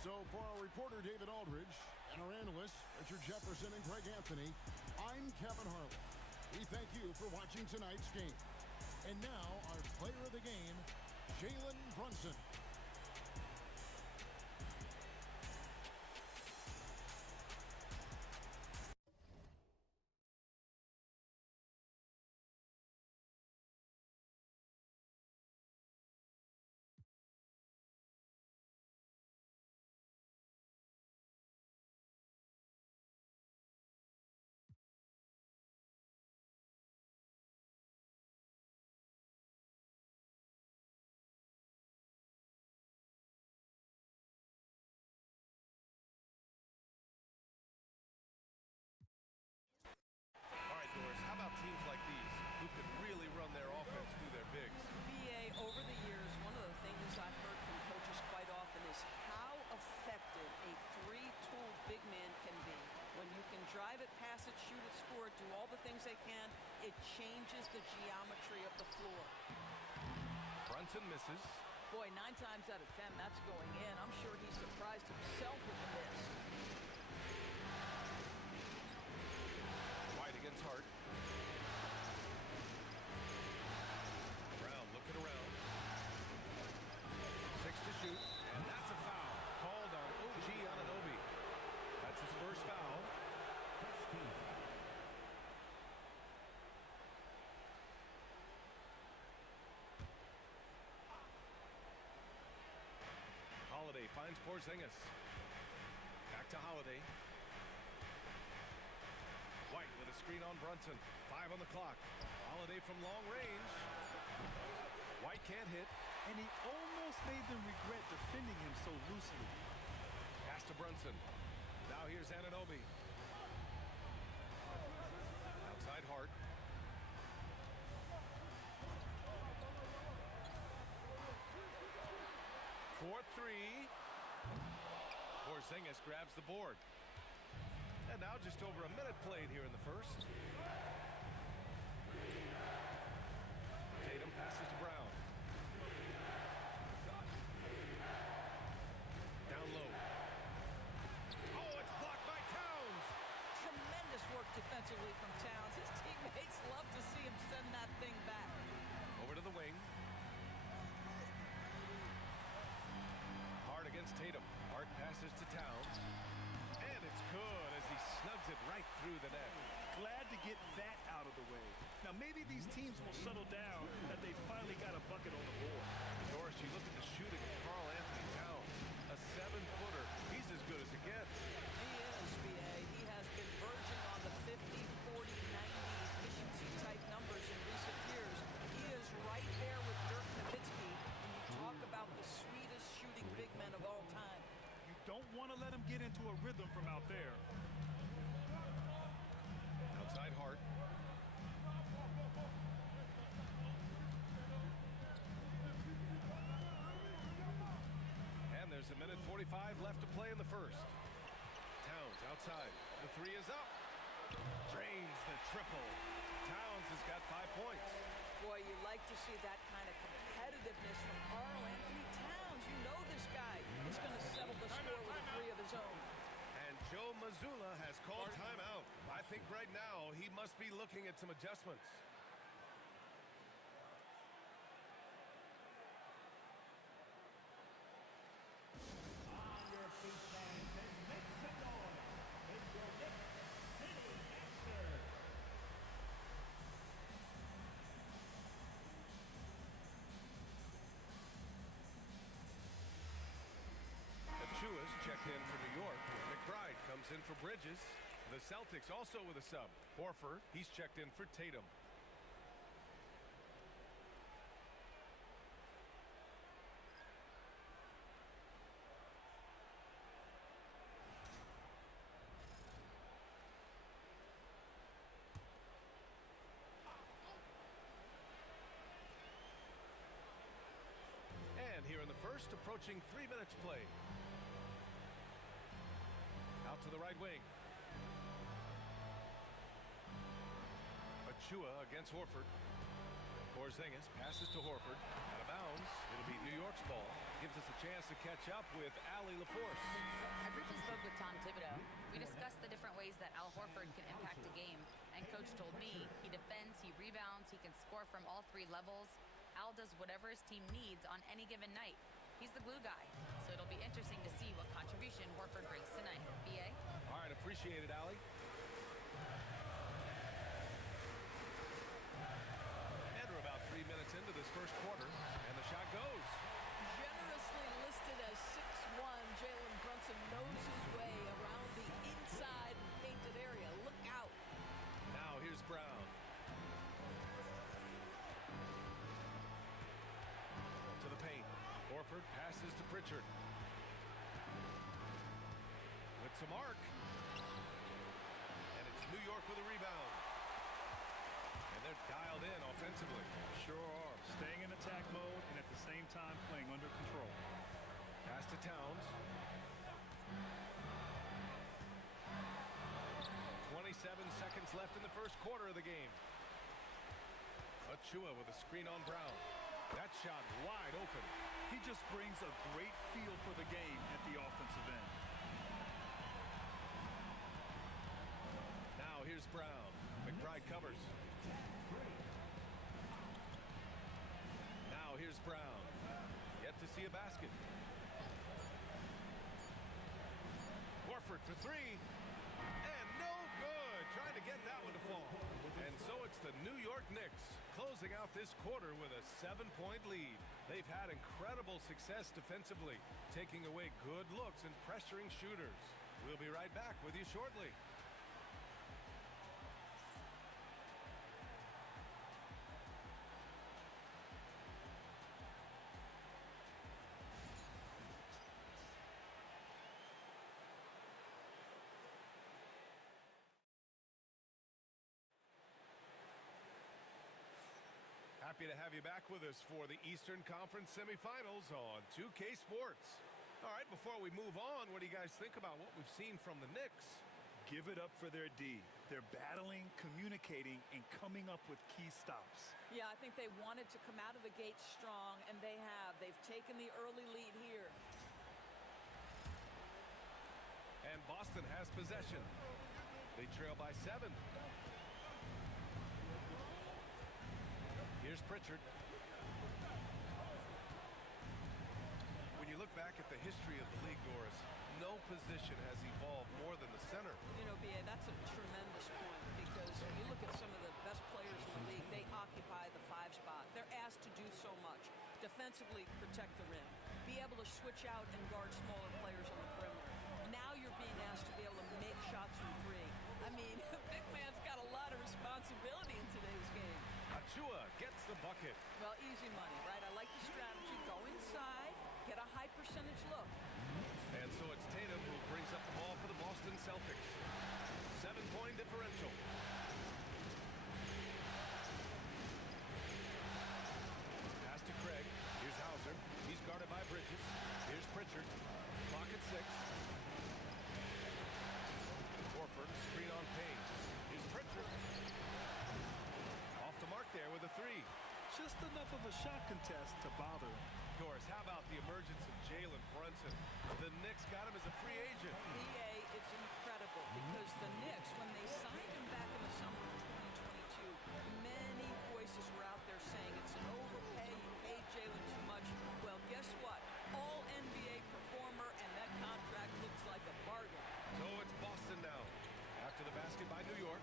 So for our reporter David Aldridge and our analysts Richard Jefferson and Greg Anthony, I'm Kevin Harlan. We thank you for watching tonight's game. And now our player of the game, Jalen Brunson. Over the years, one of the things I've heard from coaches quite often is how effective a three-tool big man can be. When you can drive it, pass it, shoot it, score it, do all the things they can, it changes the geometry of the floor. Brunson misses. Boy, 9 times out of 10, that's going in. I'm sure he's surprised himself with the miss. White against Hart. Brown looking around. 6 to shoot, and that's a foul. Called on OG Anunoby. That's his first foul. First team foul. Holiday finds Porzingis. Back to Holiday. White with a screen on Brunson. 5 on the clock. Holiday from long range. White can't hit. And he almost made them regret defending him so loosely. Pass to Brunson. Now here's Anunoby. Outside Hart. Porzingis grabs the board. And now just over a minute played here in the first. Tatum passes to Brown. Down low. Oh, it's blocked by Towns. Tremendous work defensively from Towns. His teammates love to see him send that thing back. Over to the wing. Hart against Tatum. Hart passes to Towns. And it's good as he snugs it right through the net. Glad to get that out of the way. Now maybe these teams will settle down that they finally got a bucket on the board. Doris, you look at the shooting of Karl Anthony Towns. A 7-footer. He's as good as it gets. He is, B.A. He has been verging on the 50, 40, 90 efficiency type numbers in recent years. He is right there with Dirk Nowitzki when you talk about the sweetest shooting big men of all time. You don't want to let him get into a rhythm from out there. Outside Hart. And there's a minute 45 left to play in the first. Towns outside. The three is up. Drains the triple. Towns has got 5 points. Boy, you like to see that kind of competitiveness from Karl Anthony Towns. You know this guy is going to settle the score with a three of his own. And Joe Mazzulla has called timeout. I think right now he must be looking at some adjustments. On your feet, fans, and make some noise. It's your Knicks City answer. Achua's checked in for New York. McBride comes in for Bridges. The Celtics also with a sub. Horford, he's checked in for Tatum. And here in the first, approaching 3 minutes played. Out to the right wing. Achua against Horford. Porzingis passes to Horford. Out of bounds. It'll be New York's ball. Gives us a chance to catch up with Allie LaForce. I briefly spoke with Tom Thibodeau. We discussed the different ways that Al Horford can impact a game. And Coach told me he defends, he rebounds, he can score from all three levels. Al does whatever his team needs on any given night. He's the glue guy. So it'll be interesting to see what contribution Horford brings tonight. B.A.? All right, appreciate it, Allie. And we're about 3 minutes into this first quarter, and the shot goes. Generously listed as 6'1", Jalen Brunson knows his way around the inside and painted area. Look out. Now here's Brown. To the paint. Horford passes to Pritchard. With some arc. And it's New York with a rebound. And they're dialed in offensively. Sure are. Staying in attack mode and at the same time playing under control. Pass to Towns. 27 seconds left in the first quarter of the game. Achua with a screen on Brown. That shot wide open. He just brings a great feel for the game at the offensive end. Now here's Brown. McBride covers. Now here's Brown. Yet to see a basket. Horford for three. And no good. Trying to get that one to fall. And so it's the New York Knicks closing out this quarter with a 7-point lead. They've had incredible success defensively, taking away good looks and pressuring shooters. We'll be right back with you shortly. Happy to have you back with us for the Eastern Conference semifinals on 2K Sports. All right, before we move on, what do you guys think about what we've seen from the Knicks? Give it up for their D. They're battling, communicating, and coming up with key stops. Yeah, I think they wanted to come out of the gate strong, and they have. They've taken the early lead here. And Boston has possession. They trail by 7. Here's Pritchard. When you look back at the history of the league, Doris, no position has evolved more than the center. You know, B.A., that's a tremendous point because when you look at some of the best players in the league, they occupy the 5 spot. They're asked to do so much. Defensively, protect the rim. Be able to switch out and guard smaller players on the perimeter. Now you're being asked to be able to make shots from 3. I mean, big man's got a lot of responsibility in today's game. Achua gets the bucket. Well, easy money, right? I like the strategy. Go inside, get a high percentage look. And so it's Tatum who brings up the ball for the Boston Celtics. 7-point differential. Pass to Craig. Here's Hauser. He's guarded by Bridges. Here's Pritchard. Clock at 6. Horford, screen on Payne. Here's Pritchard. Off the mark there with a 3. Just enough of a shot contest to bother him. Doris, how about the emergence of Jalen Brunson? The Knicks got him as a free agent. B.A., it's incredible because the Knicks, when they signed him back in the summer of 2022, many voices were out there saying it's an overpay, you paid Jalen too much. Well, guess what? All NBA performer, and that contract looks like a bargain. So it's Boston now. After the basket by New York.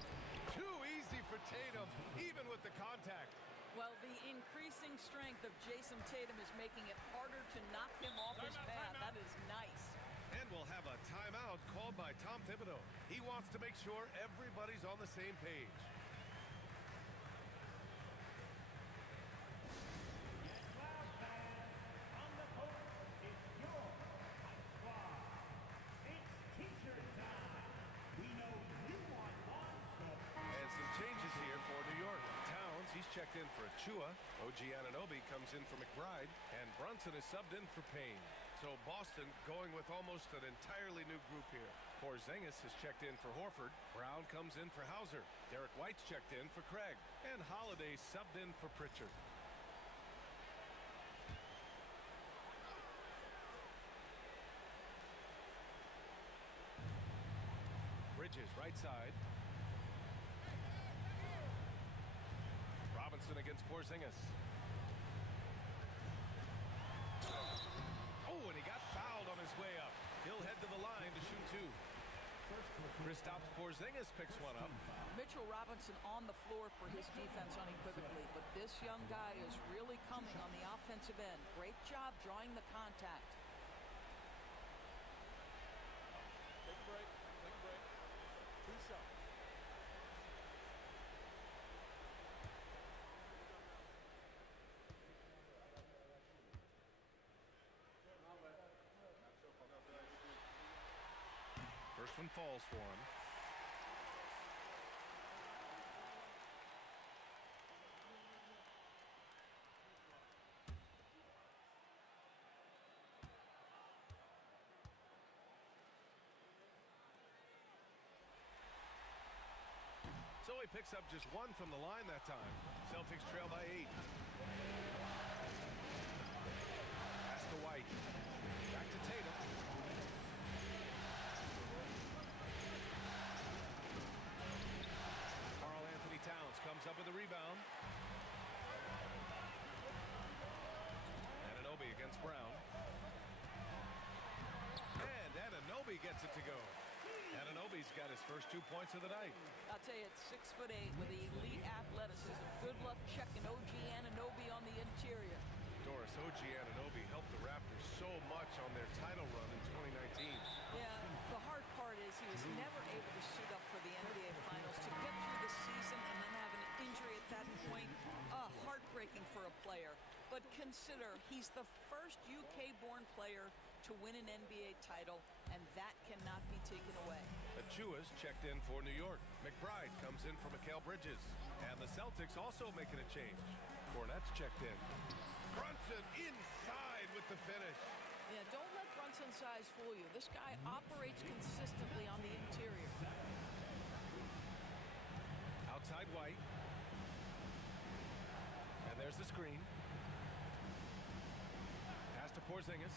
Too easy for Tatum, even with the contact. Well, the increasing strength of Jason Tatum is making it harder to knock him off his path. That is nice. And we'll have a timeout called by Tom Thibodeau. He wants to make sure everybody's on the same page. On the court, it's your squad. It's t-shirt time. We know you want one, so... And some changes here for New York. Towns, he's checked in for Achua. OG Anunoby comes in for McBride. And Brunson is subbed in for Payne. So Boston going with almost an entirely new group here. Porzingis has checked in for Horford. Brown comes in for Hauser. Derek White's checked in for Craig. And Holiday subbed in for Pritchard. Bridges, right side. Robinson against Porzingis. Oh, and he got fouled on his way up. He'll head to the line to shoot 2. Kristaps Porzingis picks one up. Mitchell Robinson on the floor for his defense unequivocally, but this young guy is really coming on the offensive end. Great job drawing the contact. Take a break. Take a break. 2 shots. First one falls for him. So he picks up just 1 from the line that time. Celtics trail by 8. Pass to White. Back to Tatum. Towns comes up with a rebound. Anunoby against Brown. And Anunoby gets it to go. Anunoby's got his first 2 points of the night. I'll tell you, it's 6'8" with elite athleticism. Good luck checking OG Anunoby on the interior. Doris, OG Anunoby helped the Raptors so much on their title run in 2019. Yeah, the hard part is he was never able to suit up for the NBA Finals. To get through the season and then have an injury at that point, heartbreaking for a player. But consider, he's the first UK-born player to win an NBA title, and that cannot be taken away. Achua's checked in for New York. McBride comes in for Mikal Bridges. And the Celtics also making a change. Cornette's checked in. Brunson inside with the finish. Yeah, don't let Brunson Brunson size fool you. This guy operates consistently on the interior. Outside White. And there's the screen. Pass to Porzingis.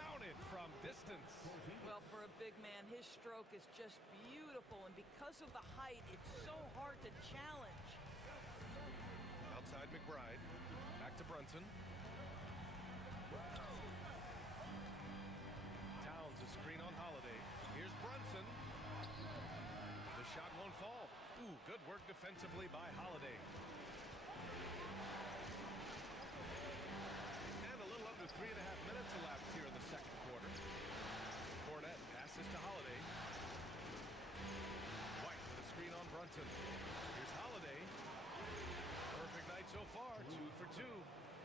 Counted from distance. Well, for a big man, his stroke is just beautiful, and because of the height, it's so hard to challenge. Outside McBride. Back to Brunson. Towns a screen on Holiday. Here's Brunson. The shot won't fall. Ooh, good work defensively by Holiday. And a little under 3.5 minutes elapsed here in the second quarter. Cornette passes to Holiday. White with a screen on Brunson. Here's Holiday. Perfect night so far, 2 for 2.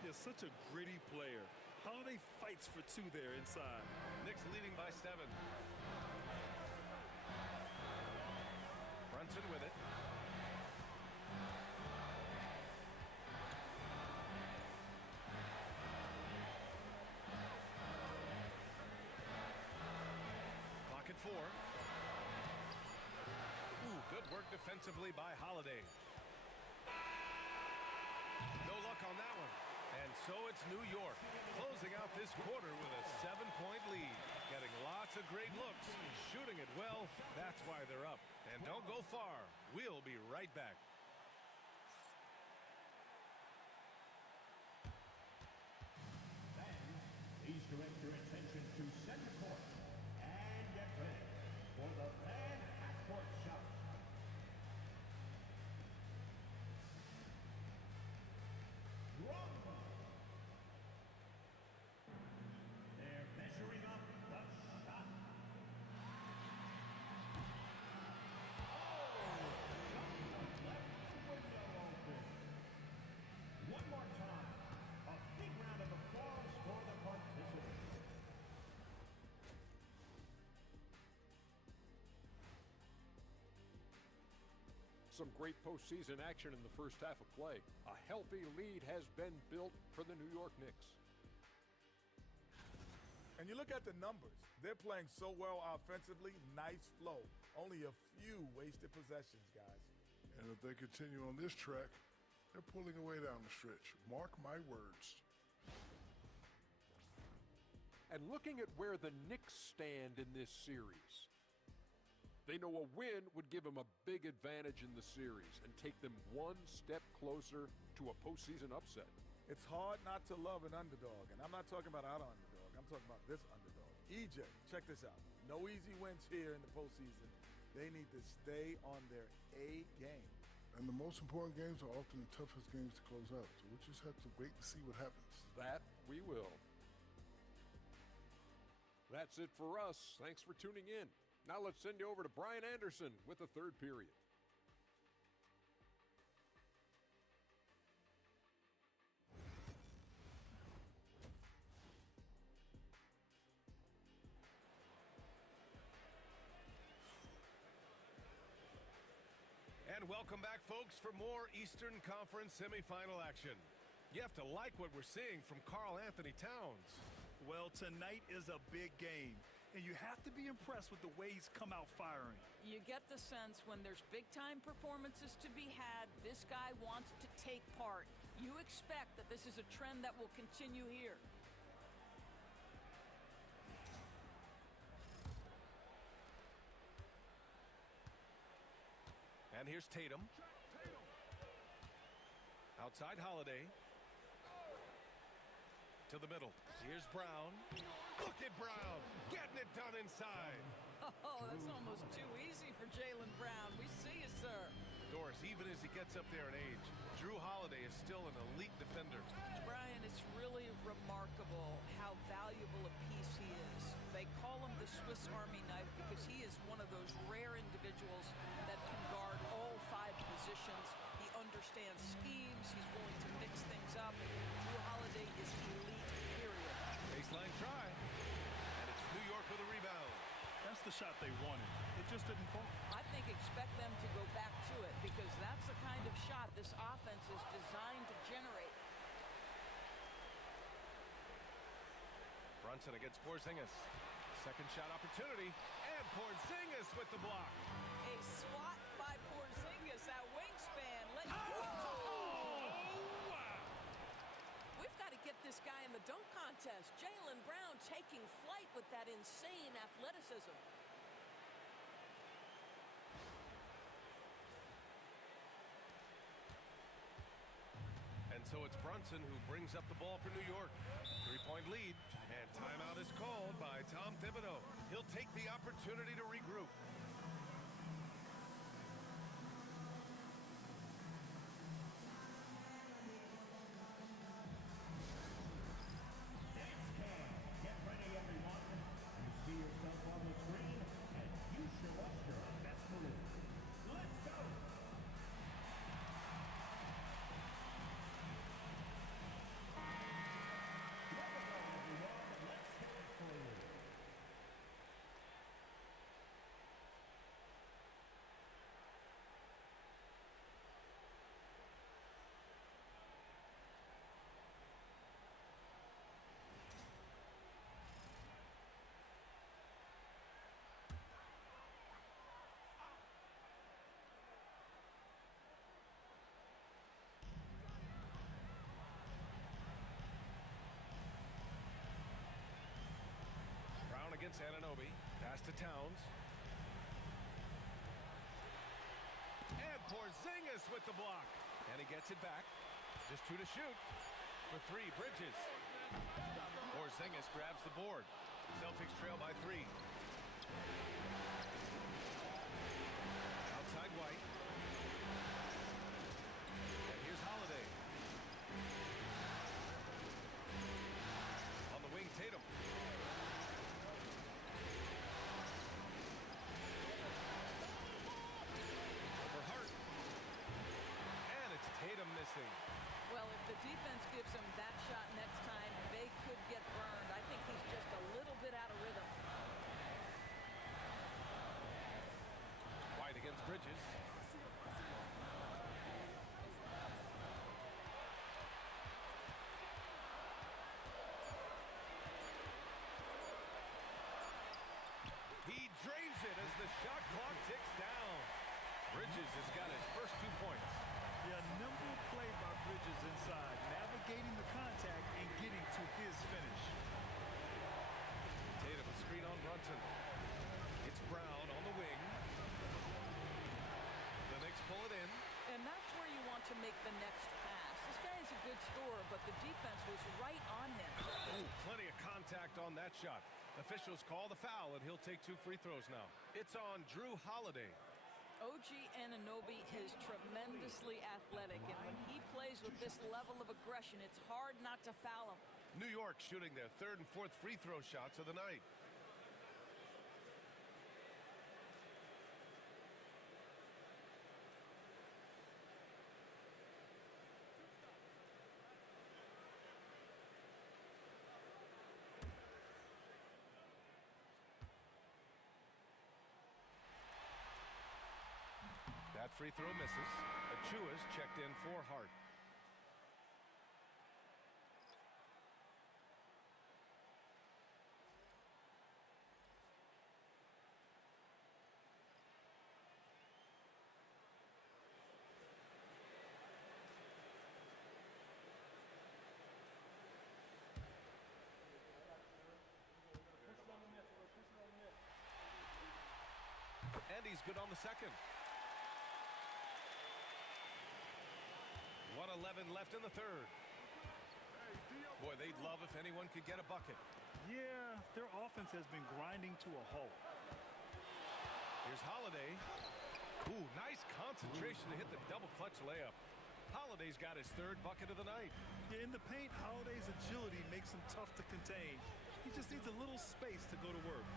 He's such a gritty player. Holiday fights for 2 there inside. Knicks leading by 7. Brunson with it. Clock at 4. Ooh, good work defensively by Holiday. No luck on that one. And so it's New York closing out this quarter with a 7-point lead. Getting lots of great looks, shooting it well. That's why they're up. And don't go far. We'll be right back. Fans, please direct your attention to center court and get ready for the fan half-court shot. They're measuring up the shot. One more time, a big round of applause for the participants. Some great postseason action in the first half of play. A healthy lead has been built for the New York Knicks. And you look at the numbers. They're playing so well offensively. Nice flow. Only a few wasted possessions, guys. And if they continue on this track, they're pulling away down the stretch. Mark my words. And looking at where the Knicks stand in this series, they know a win would give them a big advantage in the series and take them one step closer to a postseason upset. It's hard not to love an underdog, and I'm not talking about our underdog. I'm talking about this underdog. EJ, check this out. No easy wins here in the postseason. They need to stay on their A game. And the most important games are often the toughest games to close out. So we just have to wait to see what happens. That we will. That's it for us. Thanks for tuning in. Now let's send you over to Brian Anderson with the third period. And welcome back, folks, for more Eastern Conference semifinal action. You have to like what we're seeing from Karl Anthony Towns. Well, tonight is a big game, and you have to be impressed with the way he's come out firing. You get the sense when there's big-time performances to be had, this guy wants to take part. You expect that this is a trend that will continue here. And here's Tatum. Outside Holiday. To the middle. Here's Brown. Look at Brown getting it done inside. Oh, that's almost too easy for Jaylen Brown. We see you, sir. Doris, even as he gets up there in age, Drew Holiday is still an elite defender. Brian, it's really remarkable how valuable a piece he is. They call him the Swiss Army knife because he is one of those rare individuals that can guard all 5 positions. He understands schemes. He's willing to mix things up. Drew Holiday is elite, period. Baseline try. And it's New York with a rebound. That's the shot they wanted. It just didn't fall. I think expect them to go back to it because that's the kind of shot this offense is designed to generate. Brunson against Porzingis. Second shot opportunity, and Porzingis with the block. A swat by Porzingis. That wingspan. We've got to get this guy in the dunk contest. Jaylen Brown taking flight with that insane athleticism. And so it's Brunson who brings up the ball for New York. 3-point lead, and timeout is called by Tom Thibodeau. He'll take the opportunity to regroup. Get ready, everyone. You see yourself on the screen, and you show us your best move. Let's go. Against Anunoby. Pass to Towns. And Porzingis with the block. And he gets it back. Just 2 to shoot. For 3, Bridges. Porzingis grabs the board. Celtics trail by 3. Outside White. And here's Holiday. On the wing, Tatum. Tatum missing. Well, if the defense gives him that shot next time, they could get burned. I think he's just a little bit out of rhythm. White against Bridges. He drains it as the shot clock ticks down. Bridges has got his first 2 points. Yeah, nimble play by Bridges inside, navigating the contact and getting to his finish. Tatum, a screen on Brunson. It's Brown on the wing. The Knicks pull it in. And that's where you want to make the next pass. This guy is a good scorer, but the defense was right on him. Oh, plenty of contact on that shot. Officials call the foul, and he'll take 2 free throws now. It's on Drew Holiday. OG Anunoby is tremendously athletic, and when he plays with this level of aggression, it's hard not to foul him. New York shooting their 3rd and 4th free throw shots of the night. That free throw misses. Achua's checked in for Hart. And he's good on the second. 1:11 left in the 3rd. Boy, they'd love if anyone could get a bucket. Yeah, their offense has been grinding to a halt. Here's Holiday. Ooh, nice concentration to hit the double clutch layup. Holiday's got his 3rd bucket of the night. Yeah, in the paint, Holiday's agility makes him tough to contain. He just needs a little space to go to work.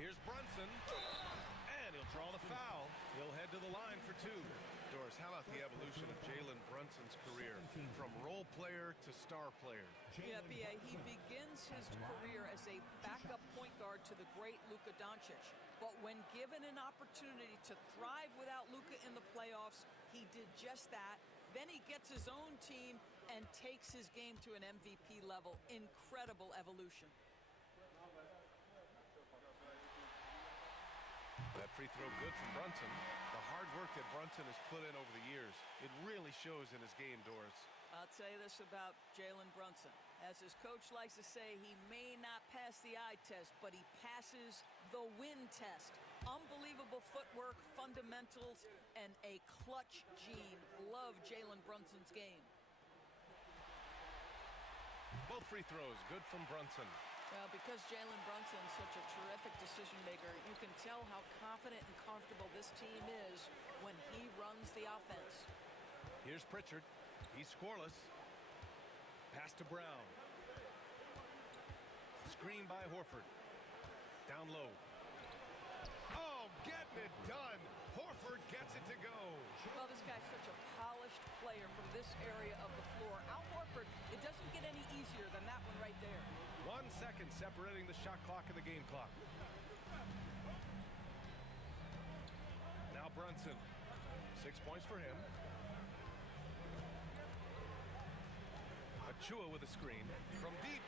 Here's Brunson. And he'll draw the foul. He'll head to the line for 2. Doris, how about the evolution of Jalen Brunson's career? From role player to star player. Yeah, B.A., he begins his career as a backup point guard to the great Luka Doncic. But when given an opportunity to thrive without Luka in the playoffs, he did just that. Then he gets his own team and takes his game to an MVP level. Incredible evolution. That free throw good from Brunson. The hard work that Brunson has put in over the years, it really shows in his game, Doris. I'll tell you this about Jalen Brunson. As his coach likes to say, he may not pass the eye test, but he passes the win test. Unbelievable footwork, fundamentals, and a clutch gene. Love Jalen Brunson's game. Both free throws good from Brunson. Well, because Jalen Brunson is such a terrific decision maker, you can tell how confident and comfortable this team is when he runs the offense. Here's Pritchard. He's scoreless. Pass to Brown. Screen by Horford. Down low. Oh, getting it done. Horford gets it to go. Well, this guy's such a polished player from this area of the floor. Al Horford, it doesn't get any easier than that one right there. 1 second separating the shot clock and the game clock. Now Brunson. 6 points for him. Achua with a screen from deep.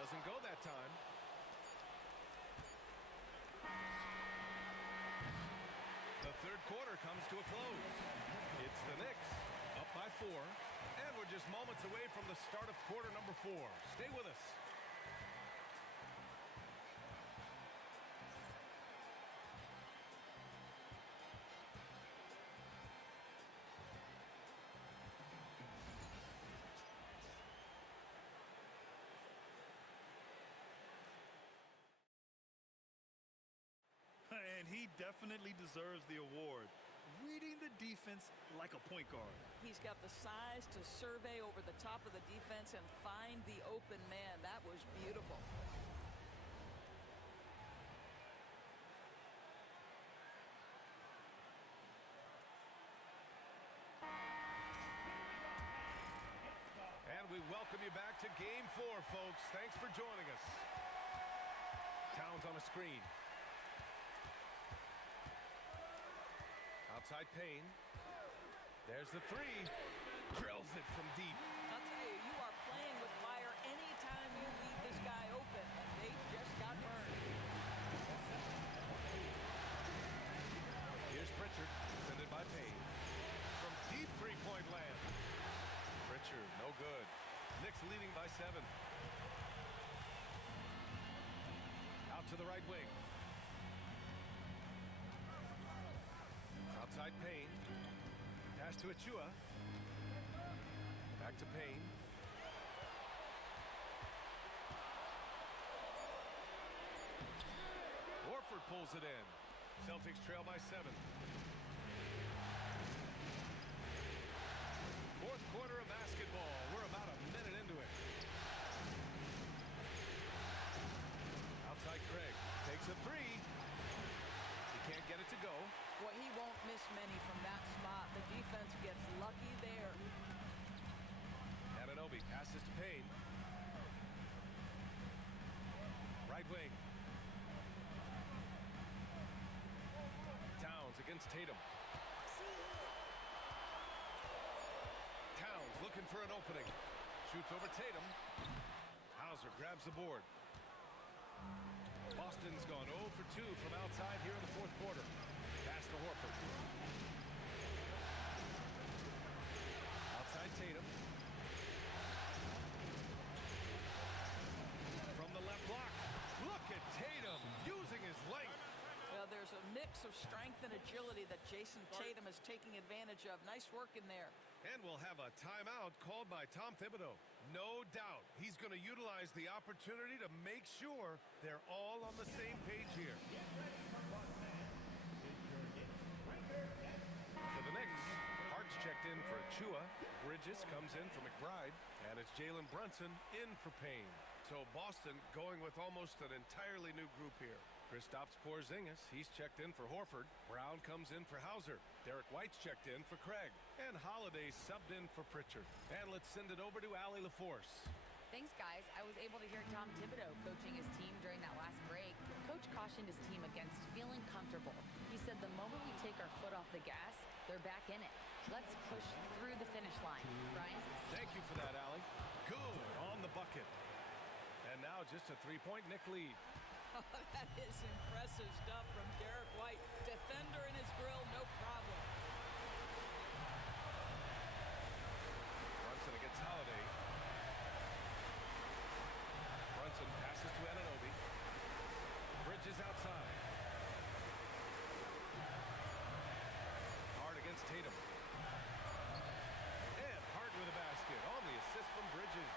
Doesn't go that time. The third quarter comes to a close. It's the Knicks up by 4. And we're just moments away from the start of quarter number 4. Stay with us. And he definitely deserves the award. Reading the defense like a point guard. He's got the size to survey over the top of the defense and find the open man. That was beautiful. And we welcome you back to Game 4, folks. Thanks for joining us. Towns on a screen. Outside Payne. There's the three. Drills it from deep. I'll tell you, you are playing with fire anytime you leave this guy open, and they just got burned. Here's Pritchard, defended by Payne. From deep three-point land. Pritchard, no good. Knicks leading by 7. Out to the right wing. Outside Payne. Pass to Achua. Back to Payne. Horford pulls it in. Celtics trail by 7. Fourth quarter of basketball. We're about a minute into it. Outside Craig. Takes a three. He can't get it to go. Well, he won't miss many from that spot. The defense gets lucky there. Anunoby passes to Payne. Right wing. Towns against Tatum. Towns looking for an opening. Shoots over Tatum. Hauser grabs the board. Boston's gone 0 for 2 from outside here in the fourth quarter. Pass to Horford. Outside Tatum. From the left block. Look at Tatum using his length. Well, there's a mix of strength and agility that Jason Tatum is taking advantage of. Nice work in there. And we'll have a timeout called by Tom Thibodeau. No doubt he's going to utilize the opportunity to make sure they're all on the same page here. For the Knicks, Hart's checked in for Achua. Bridges comes in for McBride. And it's Jalen Brunson in for Payne. So Boston going with almost an entirely new group here. Kristaps Porzingis, he's checked in for Horford. Brown comes in for Hauser. Derek White's checked in for Craig. And Holiday subbed in for Pritchard. And let's send it over to Allie LaForce. Thanks, guys. I was able to hear Tom Thibodeau coaching his team during that last break. Coach cautioned his team against feeling comfortable. He said the moment we take our foot off the gas, they're back in it. Let's push through the finish line. Ryan? Thank you for that, Allie. Good on the bucket. And now just a three-point Knick lead. That is impressive stuff from Derek White. Defender in his grill, no problem. Brunson against Holiday. Brunson passes to Anunoby. Bridges outside. Hart against Tatum. And Hart with a basket on the assist from Bridges.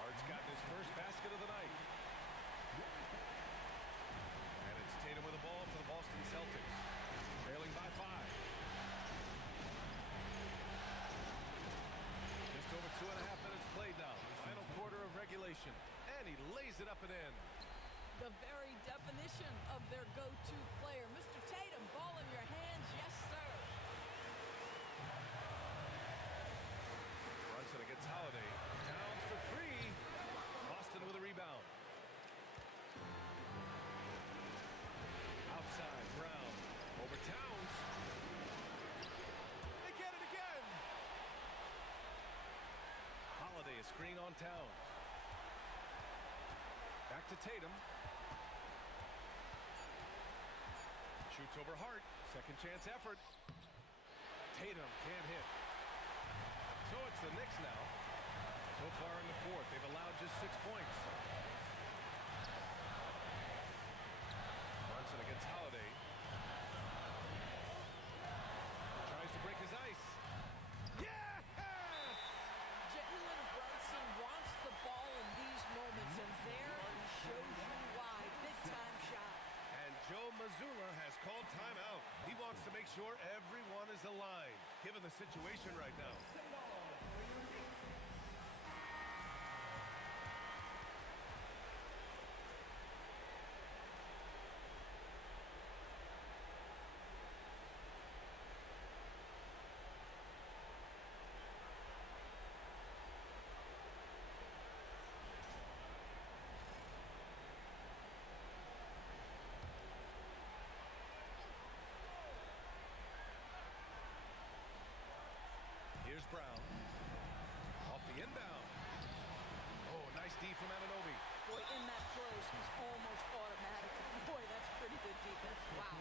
Hart's gotten his first basket of the night. And it's Tatum with the ball for the Boston Celtics. Trailing by 5. Just over 2.5 minutes played now. Final quarter of regulation. And he lays it up and in. The very definition of their go-to player. Mr. Tatum, ball in your hands. Yes, sir. Brunson against Holiday. Towns for 3. Boston with a rebound. Outside, Brown. Over Towns. They get it again. Holiday, a screen on Towns. Back to Tatum. Shoots over Hart. Second chance effort. Tatum can't hit. So it's the Knicks now. So far in the fourth, they've allowed just 6 points. Brunson against Holiday. Tries to break his ice. Yes! Jalen Brunson wants the ball in these moments, and there he shows you why. Big-time shot. And Joe Mazzulla has called timeout. He wants to make sure everyone is aligned, given the situation right now. Here's Brown. Off the inbound. Oh, nice D from Anunoby. Boy, in that close, he's almost automatic. Boy, that's pretty good defense. Wow.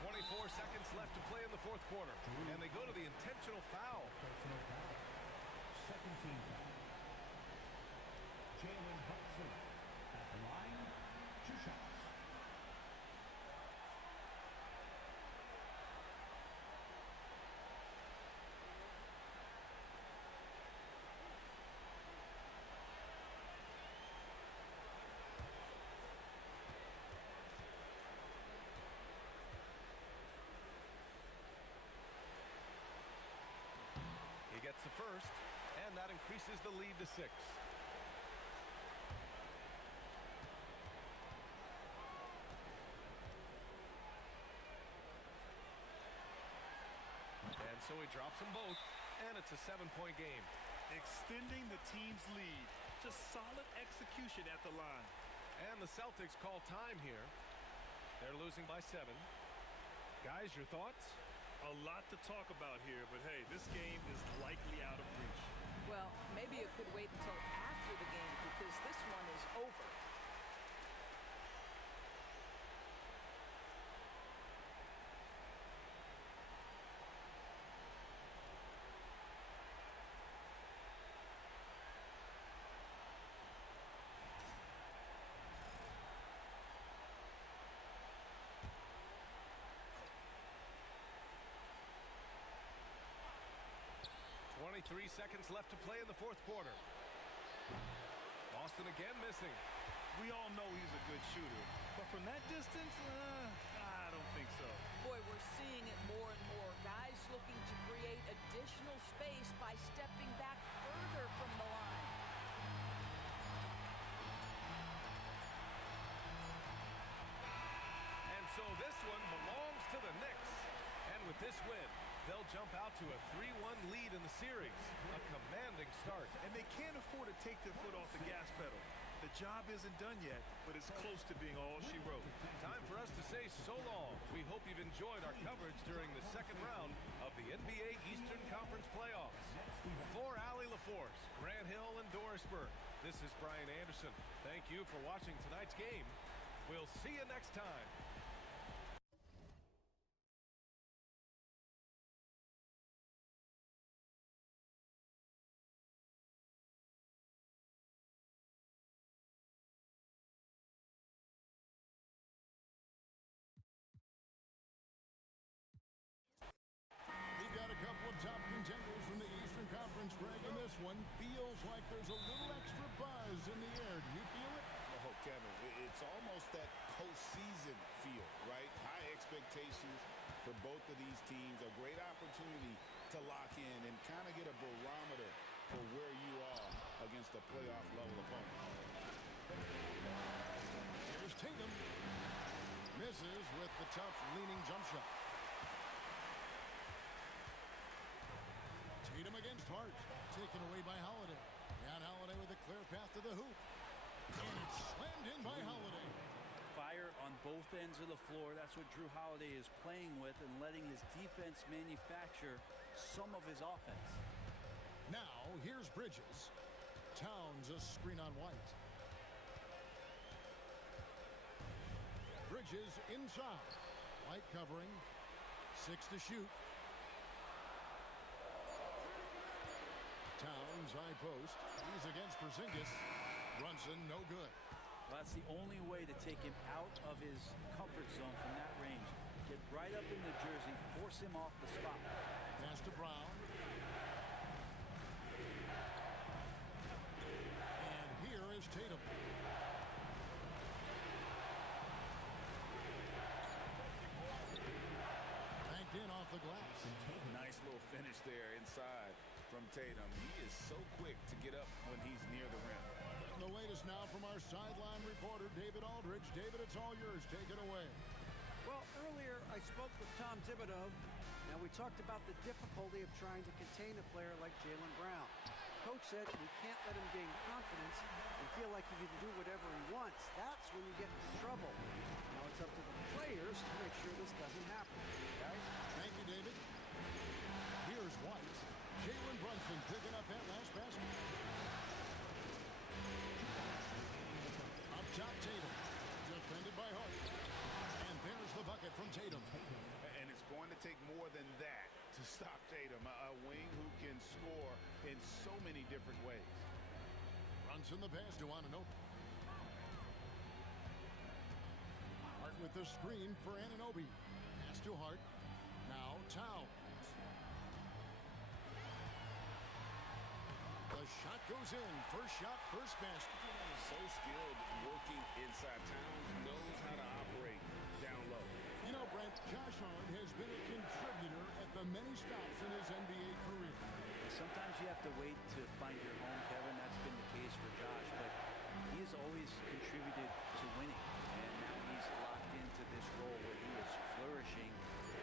24 seconds left to play in the fourth quarter. And they go to the intentional foul. Second team foul. Jalen Brunson at the line. 2 shots. He gets the first, and that increases the lead to 6. And so he drops them both, and it's a 7-point game. Extending the team's lead. Just solid execution at the line. And the Celtics call time here. They're losing by 7. Guys, your thoughts? A lot to talk about here, but hey, this game is likely out of reach. Well, maybe it could wait until after the game because this one is over. Three seconds left to play in the fourth quarter. Boston again missing. We all know he's a good shooter, but from that distance, I don't think so. Boy, we're seeing it more and more. Guys looking to create additional space by stepping back further from the line. And so this one belongs to the Knicks. And with this this win, they'll jump out to a 3-1 lead in the series. A commanding start. And they can't afford to take their foot off the gas pedal. The job isn't done yet, but it's close to being all she wrote. Time for us to say so long. We hope you've enjoyed our coverage during the second round of the NBA Eastern Conference playoffs. For Allie LaForce, Grant Hill, and Dorisburg, this is Brian Anderson. Thank you for watching tonight's game. We'll see you next time. Top contenders from the Eastern Conference, Greg, and this one feels like there's a little extra buzz in the air. Do you feel it? Oh, Kevin, it's almost that postseason feel, right? High expectations for both of these teams. A great opportunity to lock in and kind of get a barometer for where you are against a playoff-level opponent. Here's Tatum. Misses with the tough leaning jump shot. Tatum against Hart, taken away by Holiday. And Holiday with a clear path to the hoop. And it's slammed in by Holiday. Fire on both ends of the floor. That's what Drew Holiday is playing with and letting his defense manufacture some of his offense. Now, here's Bridges. Towns a screen on White. Bridges inside. White covering. 6 to shoot. Towns high post. He's against Porzingis. Brunson no good. Well, that's the only way to take him out of his comfort zone from that range. Get right up in the jersey, force him off the spot. Pass to Brown. And here is Tatum. Banked in off the glass. Nice little finish there inside from Tatum. He is so quick to get up when he's near the rim. And the latest now from our sideline reporter, David Aldridge. David, it's all yours. Take it away. Well, earlier I spoke with Tom Thibodeau, and we talked about the difficulty of trying to contain a player like Jaylen Brown. Coach said we can't let him gain confidence and feel like he can do whatever he wants. That's when you get into trouble. Now it's up to the players to make sure this doesn't happen. Guys? Thank you, David. Here's White. Jalen Brunson picking up that last basket. Up top, Tatum. Defended by Hart. And there's the bucket from Tatum. And it's going to take more than that to stop Tatum. A wing who can score in so many different ways. Brunson the pass to Anunoby. Hart with the screen for Anunoby. Pass to Hart. Now Towns. The shot goes in. First shot, first basket. So skilled working inside. Towns knows how to operate down low. You know, Brent, Josh Hart has been a contributor at the many stops in his NBA career. Sometimes you have to wait to find your home, Kevin. That's been the case for Josh, but he has always contributed to winning, and now he's locked into this role where he is flourishing.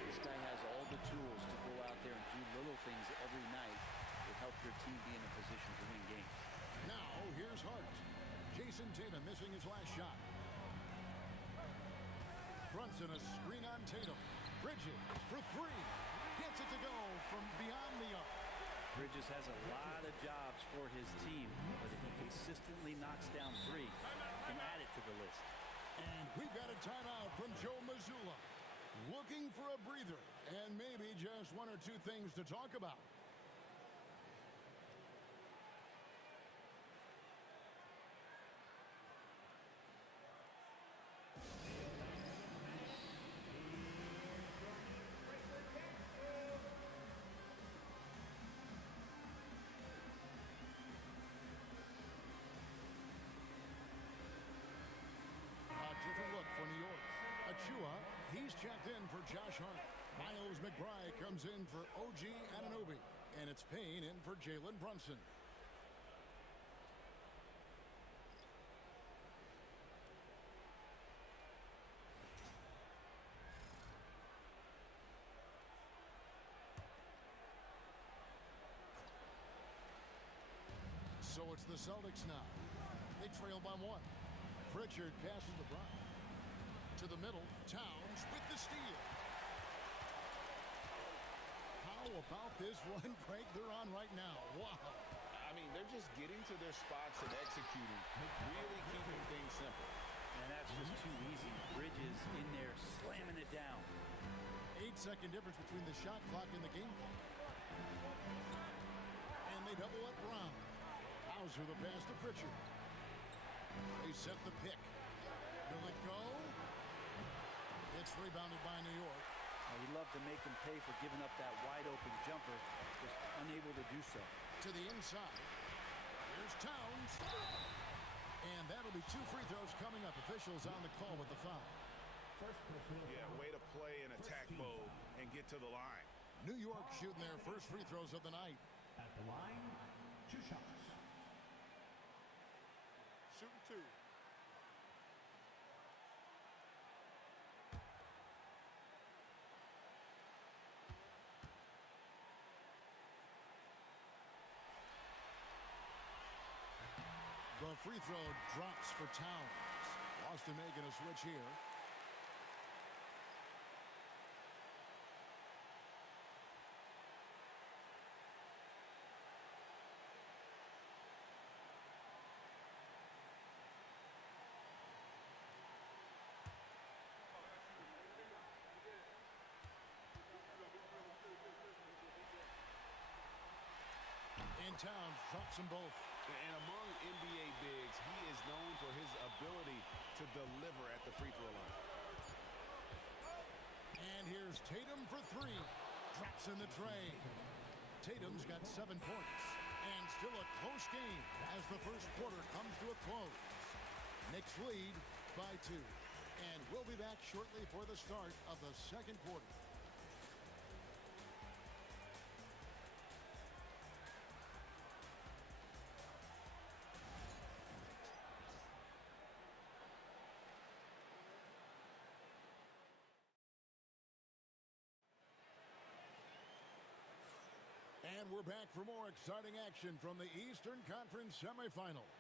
This guy has all the tools to go out there and do little things every night that help your team be in a position to win games. Now, here's Hart. Jason Tatum missing his last shot. Brunson a screen on Tatum. Bridges for three. Gets it to go from beyond the arc. Bridges has a lot of jobs for his team, but if he consistently knocks down three, he can add it to the list. And we've got a timeout from Joe Mazzulla. Looking for a breather and maybe just one or two things to talk about. He's checked in for Josh Hart. Miles McBride comes in for OG Anunoby. And it's Payne in for Jalen Brunson. So it's the Celtics now. They trail by 1. Pritchard passes to Brown. To the middle, Towns with the steal. How about this run break they're on right now? Wow. I mean, they're just getting to their spots and executing, really keeping things simple. And that's just too easy. Bridges in there slamming it down. 8-second difference between the shot clock and the game clock. And they double up Brown. Hauser the pass to Pritchard. They set the pick. Will it go? It's rebounded by New York. He'd love to make him pay for giving up that wide open jumper. Just unable to do so. To the inside. Here's Towns. And that'll be 2 free throws coming up. Officials on the call with the foul. Yeah, way to play in attack mode and get to the line. New York shooting their first free throws of the night. At the line, 2 shots. Shooting 2. The free throw drops for Towns. Boston making a switch here. And Towns drops them both. And among NBA bigs, he is known for his ability to deliver at the free throw line. And here's Tatum for 3. Drops in the tray. Tatum's got 7 points. And still a close game as the first quarter comes to a close. Knicks lead by 2. And we'll be back shortly for the start of the second quarter. And we're back for more exciting action from the Eastern Conference semifinals.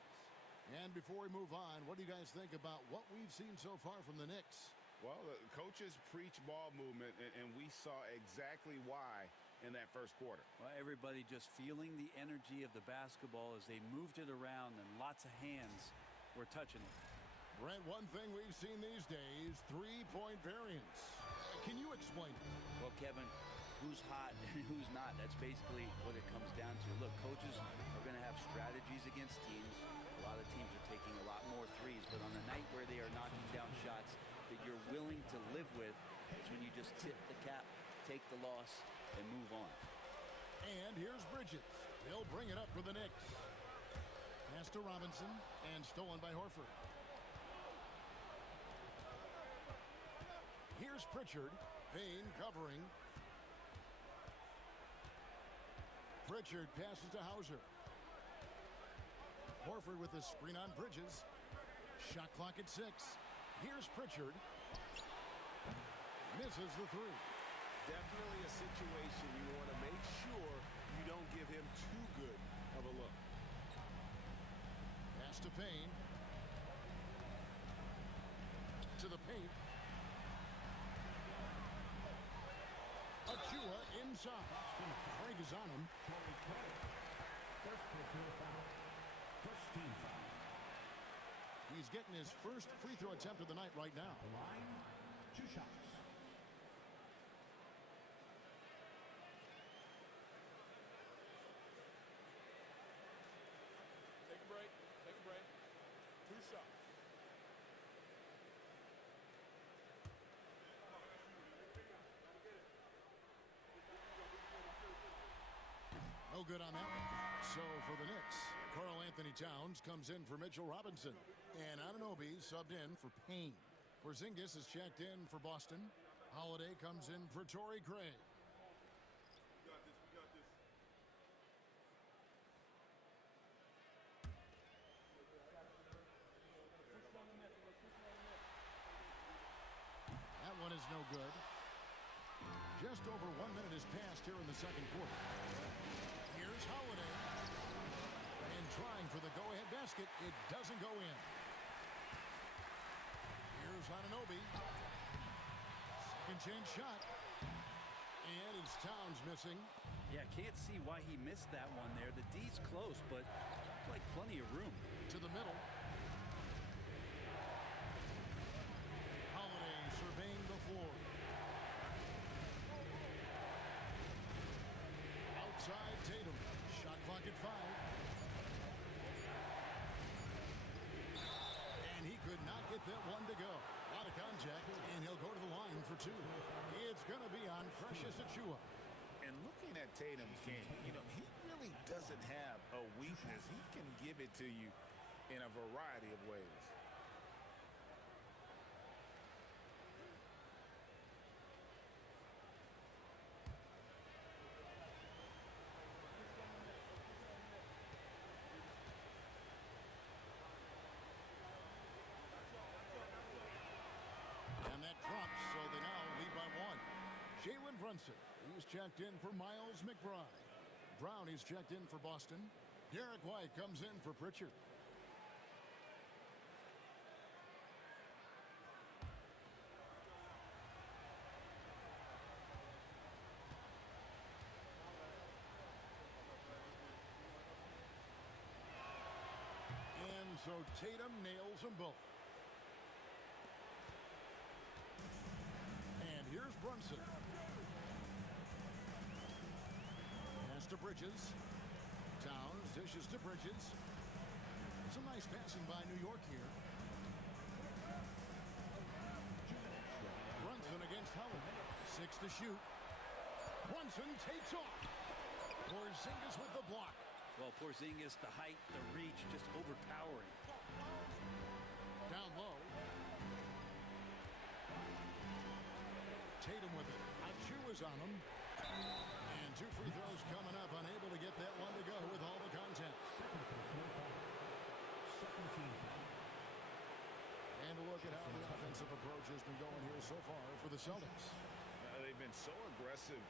And before we move on, what do you guys think about what we've seen so far from the Knicks? Well, the coaches preach ball movement, and we saw exactly why in that first quarter. Well, everybody just feeling the energy of the basketball as they moved it around, and lots of hands were touching it. Brent, one thing we've seen these days, 3-point variance. Can you explain it? Well, Kevin, who's hot and who's not, that's basically what it comes down to. Look, coaches are going to have strategies against teams. A lot of teams are taking a lot more threes, but on a night where they are knocking down shots that you're willing to live with, is when you just tip the cap, take the loss, and move on. And here's Bridges. He'll bring it up for the Knicks. Pass to Robinson, and stolen by Horford. Here's Pritchard. Payne covering. Pritchard passes to Hauser. Horford with the screen on Bridges. Shot clock at 6. Here's Pritchard. Misses the 3. Definitely a situation you want to make sure you don't give him too good of a look. Pass to Payne. To the paint. Achua inside. Craig is on him. First personal foul. First team foul. He's getting his first free throw attempt of the night right now. The line, 2 shots. Take a break. Take a break. 2 shots. No good on that one. So for the Knicks, Karl Anthony Towns comes in for Mitchell Robinson. And Anunoby subbed in for Payne. Porzingis is checked in for Boston. Holiday comes in for Torrey Craig. We got this. We got this. That one is no good. Just over 1 minute has passed here in the second quarter. Here's Holiday. And trying basket. It doesn't go in. Here's Anunoby. Second chance shot. And it's Towns missing. Yeah, can't see why he missed that one there. The D's close, but like plenty of room. To the middle. Holiday surveying the floor. Outside Tatum. Shot clock at 5. And he could not get that one to go. A lot of contact, and he'll go to the line for 2. It's going to be on Precious Achiuwa. And looking at Tatum's game, he really doesn't have a weakness. He can give it to you in a variety of ways. And that drops, so they now lead by 1. Jalen Brunson, he's checked in for Miles McBride. Brown, he's checked in for Boston. Derek White comes in for Pritchard. And so Tatum nails them both. And here's Brunson. Pass to Bridges. Towns dishes to Bridges. Some nice passing by New York here. Brunson against Holiday. 6 to shoot. Brunson takes off. Porzingis with the block. Well, Porzingis, the height, the reach, just overpowering. Down low. Tatum with it. Achiuwa's on him. And 2 free throws coming up. Unable to get that one to go with all the contact. And a look at how the offensive approach has been going here so far for the Celtics. They've been so aggressive,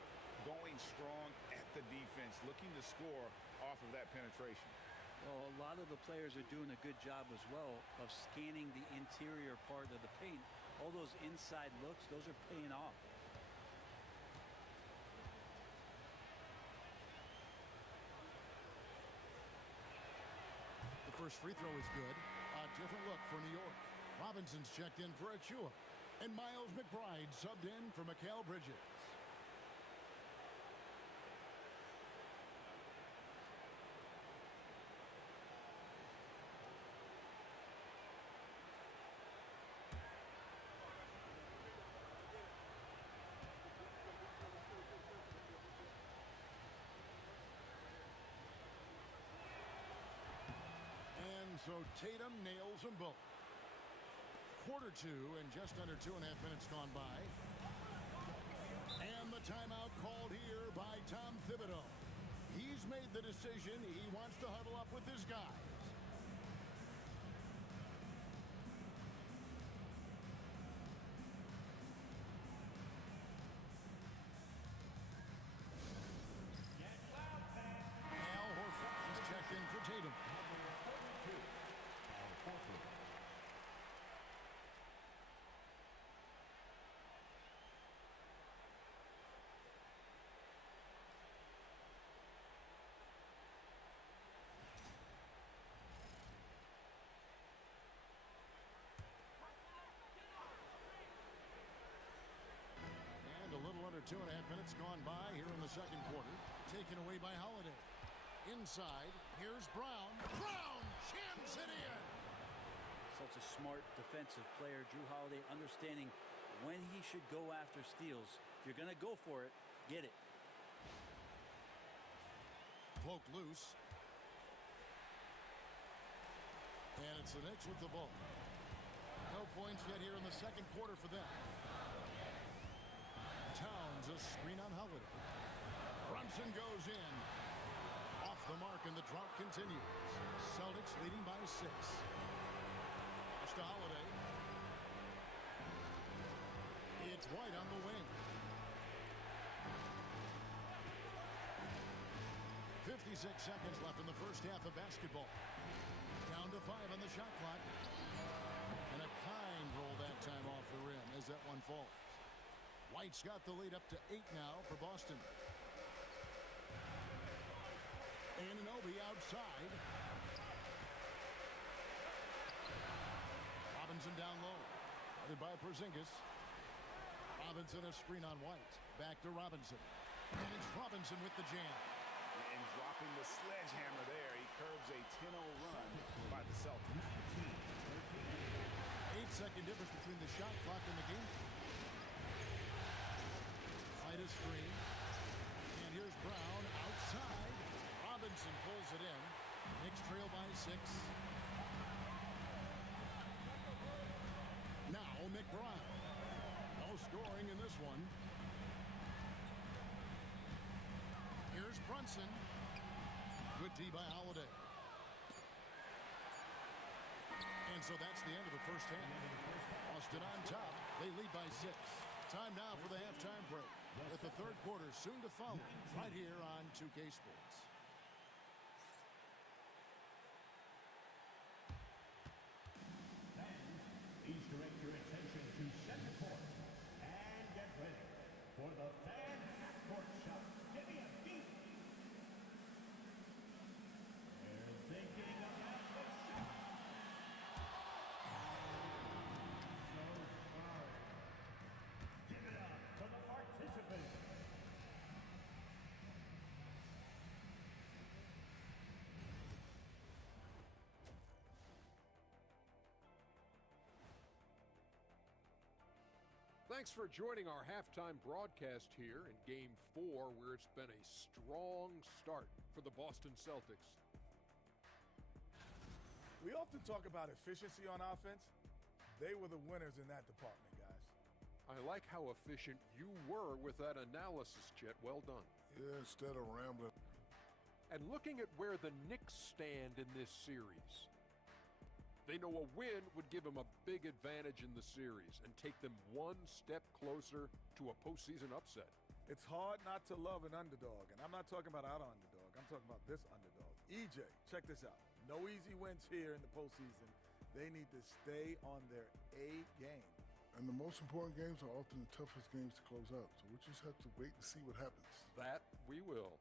going strong at the defense, looking to score off of that penetration. Well, a lot of the players are doing a good job as well of scanning the interior part of the paint. All those inside looks, those are paying off. The first free throw is good. A different look for New York. Robinson's checked in for Achiuwa. And Miles McBride subbed in for Mikal Bridges. And so Tatum nails them both. Quarter 2 and just under 2.5 minutes gone by. And the timeout called here by Tom Thibodeau. He's made the decision. He wants to huddle up with his guys. Al Horford is checked in for Tatum. A little under 2.5 minutes gone by here in the second quarter. Taken away by Holiday. Inside, here's Brown. Brown jams it in. Such a smart defensive player. Drew Holiday understanding when he should go after steals. If you're going to go for it, get it. Poked loose. And it's the Knicks with the ball. No points yet here in the second quarter for them. Towns, a screen on Holiday. Brunson goes in. Off the mark, and the drought continues. Celtics leading by 6. Pass to Holiday. It's White on the wing. 56 seconds left in the first half of basketball. Down 5 on the shot clock. And a kind roll that time off the rim as that one falls. White's got the lead up to 8 now for Boston. Anunoby outside. Robinson down low. Guarded by Porzingis. Robinson a screen on White. Back to Robinson. And it's Robinson with the jam. And dropping the sledgehammer there, he curbs a 10-0 run by the Celtics. 8-second difference between the shot clock and the game. White a screen. And here's Brown outside. Robinson pulls it in. Knicks trail by 6. Now McBride. No scoring in this one. Here's Brunson. Good D by Holiday. And so that's the end of the first half. Boston on top. They lead by 6. Time now for the halftime break, with the third quarter soon to follow right here on 2K Sports. Fans, please direct your attention to center court and get ready for the fan half-court shot. Give me a beat. They're thinking about the shot. So sorry. Give it up for the participants. Thanks for joining our halftime broadcast here in Game 4, where it's been a strong start for the Boston Celtics. We often talk about efficiency on offense. They were the winners in that department, guys. I like how efficient you were with that analysis, Chet. Well done. Yeah, instead of rambling. And looking at where the Knicks stand in this series, they know a win would give them a big advantage in the series and take them one step closer to a postseason upset. It's hard not to love an underdog, and I'm not talking about our underdog. I'm talking about this underdog. EJ, check this out. No easy wins here in the postseason. They need to stay on their A game. And the most important games are often the toughest games to close out. So we just have to wait and see what happens. That we will.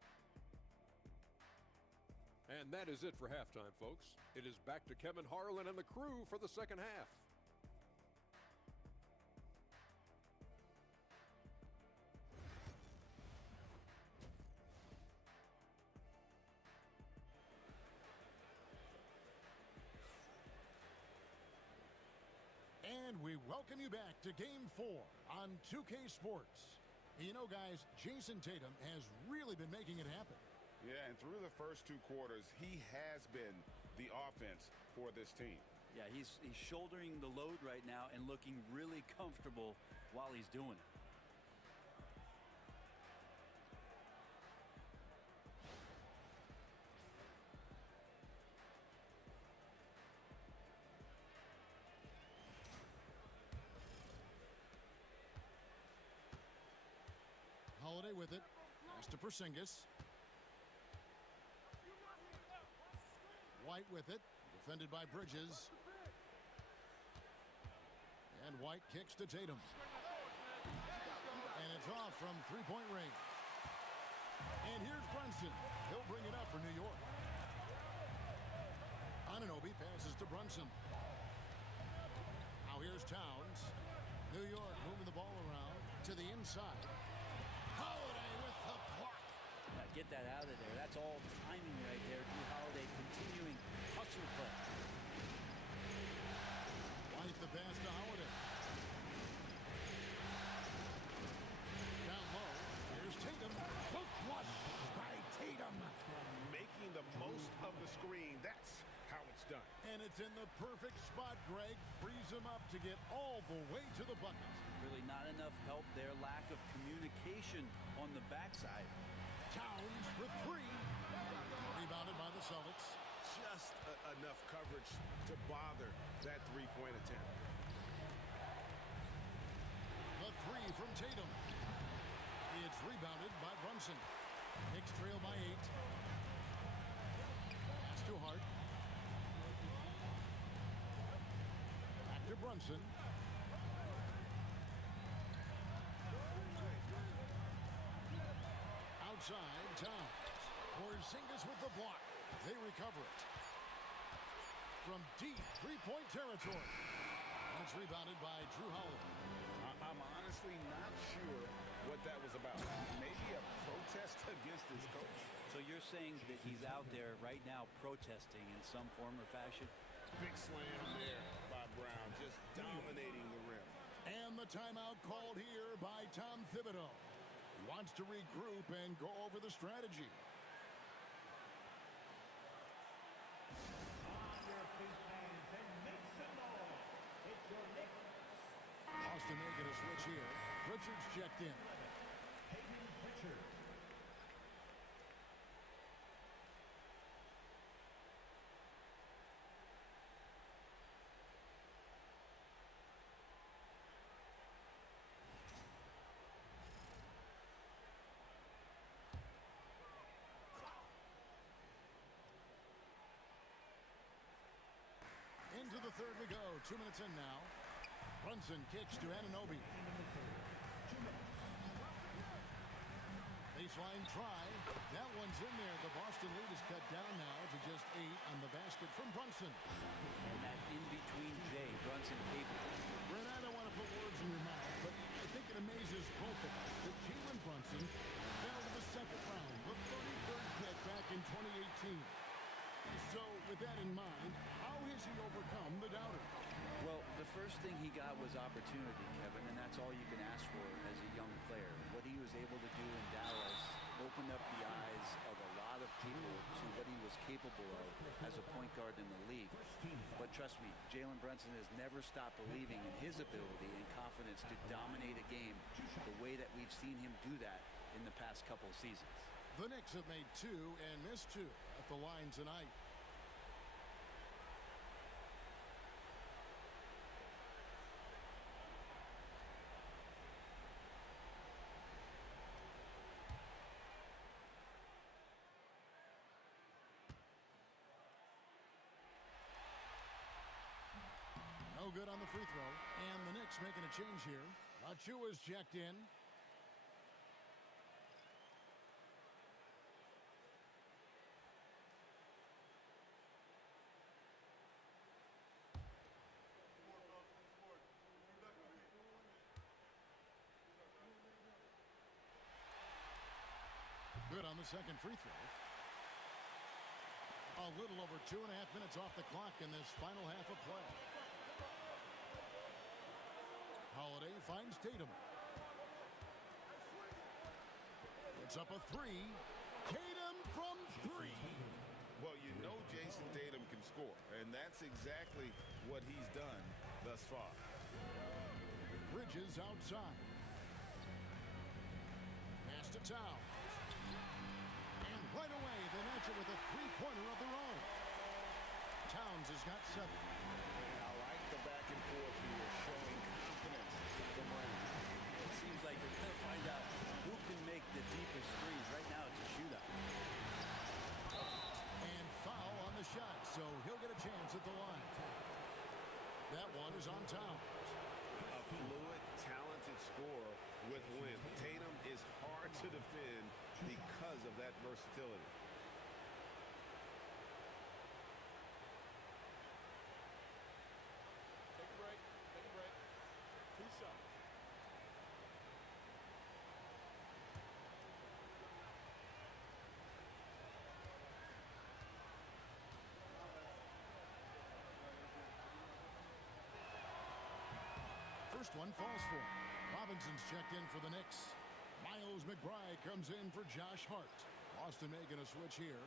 And that is it for halftime, folks. It is back to Kevin Harlan and the crew for the second half. And we welcome you back to Game 4 on 2K Sports. You know, guys, Jason Tatum has really been making it happen. Yeah, and through the first 2 quarters, he has been the offense for this team. Yeah, he's shouldering the load right now and looking really comfortable while he's doing it. Holiday with it. Pass to Porzingis. White with it. Defended by Bridges. And White kicks to Tatum. And it's off from three-point range. And here's Brunson. He'll bring it up for New York. Anunoby passes to Brunson. Now here's Towns. New York moving the ball around to the inside. Holiday with the block. Now get that out of there. That's all timing right there. Drew Holiday continuing hustle play. White the pass to Holiday. Down low. Here's Tatum. Hook flush by Tatum. Making the most of the screen. That's how it's done. And it's in the perfect spot. Greg frees him up to get all the way to the bucket. Really not enough help there. Lack of communication on the backside. Towns for 3. Rebounded by the Celtics. Just enough coverage to bother that three-point attempt. The 3 from Tatum. It's rebounded by Brunson. Knicks trail by 8. Pass to Hart. Brunson. Outside, Towns. Porzingis with the block. They recover it. From deep three-point territory. And it's rebounded by Drew Holiday. I'm honestly not sure what that was about. Maybe a protest against his coach. So you're saying that he's out there right now protesting in some form or fashion? Big slam there by Brown, just dominating the rim. And the timeout called here by Tom Thibodeau. He wants to regroup and go over the strategy. Boston making a switch here. Pritchard's checked in. Into the third we go. 2 minutes in now. Brunson kicks to Anunoby. Baseline try. That one's in there. The Boston lead is cut down now to just 8 on the basket from Brunson. And that in-between J, Brunson capable. Brent, I don't want to put words in your mouth, but I think it amazes both of us that Jalen Brunson fell to the second round, the 33rd pick back in 2018. So, with that in mind, how has he overcome the doubter? Well, the first thing he got was opportunity, Kevin, and that's all you can ask for as a young player. What he was able to do in Dallas opened up the eyes of a lot of people to what he was capable of as a point guard in the league. But trust me, Jalen Brunson has never stopped believing in his ability and confidence to dominate a game the way that we've seen him do that in the past couple of seasons. The Knicks have made 2 and missed 2 at the line tonight. No good on the free throw. And the Knicks making a change here. Achua's checked in. Good on the second free throw. A little over 2.5 minutes off the clock in this final half of play. Holiday finds Tatum. Puts up a 3. Tatum from 3. Well, you know Jason Tatum can score, and that's exactly what he's done thus far. Bridges outside. Pass to Towns. And right away, they match it with a three-pointer of their own. Towns has got 7. And I like the back and forth here, showing confidence from Brown. It seems like they're going to find out who can make the deepest threes. Right now, it's a shootout. And foul on the shot, so he'll get a chance at the line. That one is on Towns. A fluid, talented scorer with length. Tatum is hard to defend because of that versatility. Take a break. Take a break. Peace out. First one falls for him. Robinson's checked in for the Knicks. Miles McBride comes in for Josh Hart. Boston making a switch here.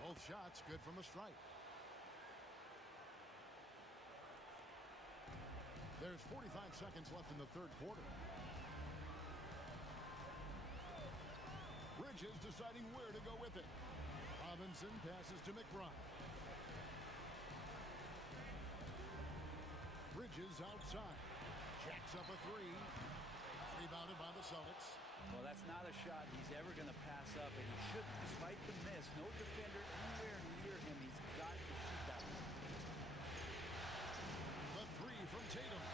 Both shots good from the stripe. There's 45 seconds left in the third quarter. Bridges deciding where to go with it. Robinson passes to McBride. Bridges outside. Jacks up a three. Rebounded by the Celtics. Well, that's not a shot he's ever going to pass up, and he shouldn't. Despite the miss, no defender anywhere near him. He's got to shoot that one. The three from Tatum.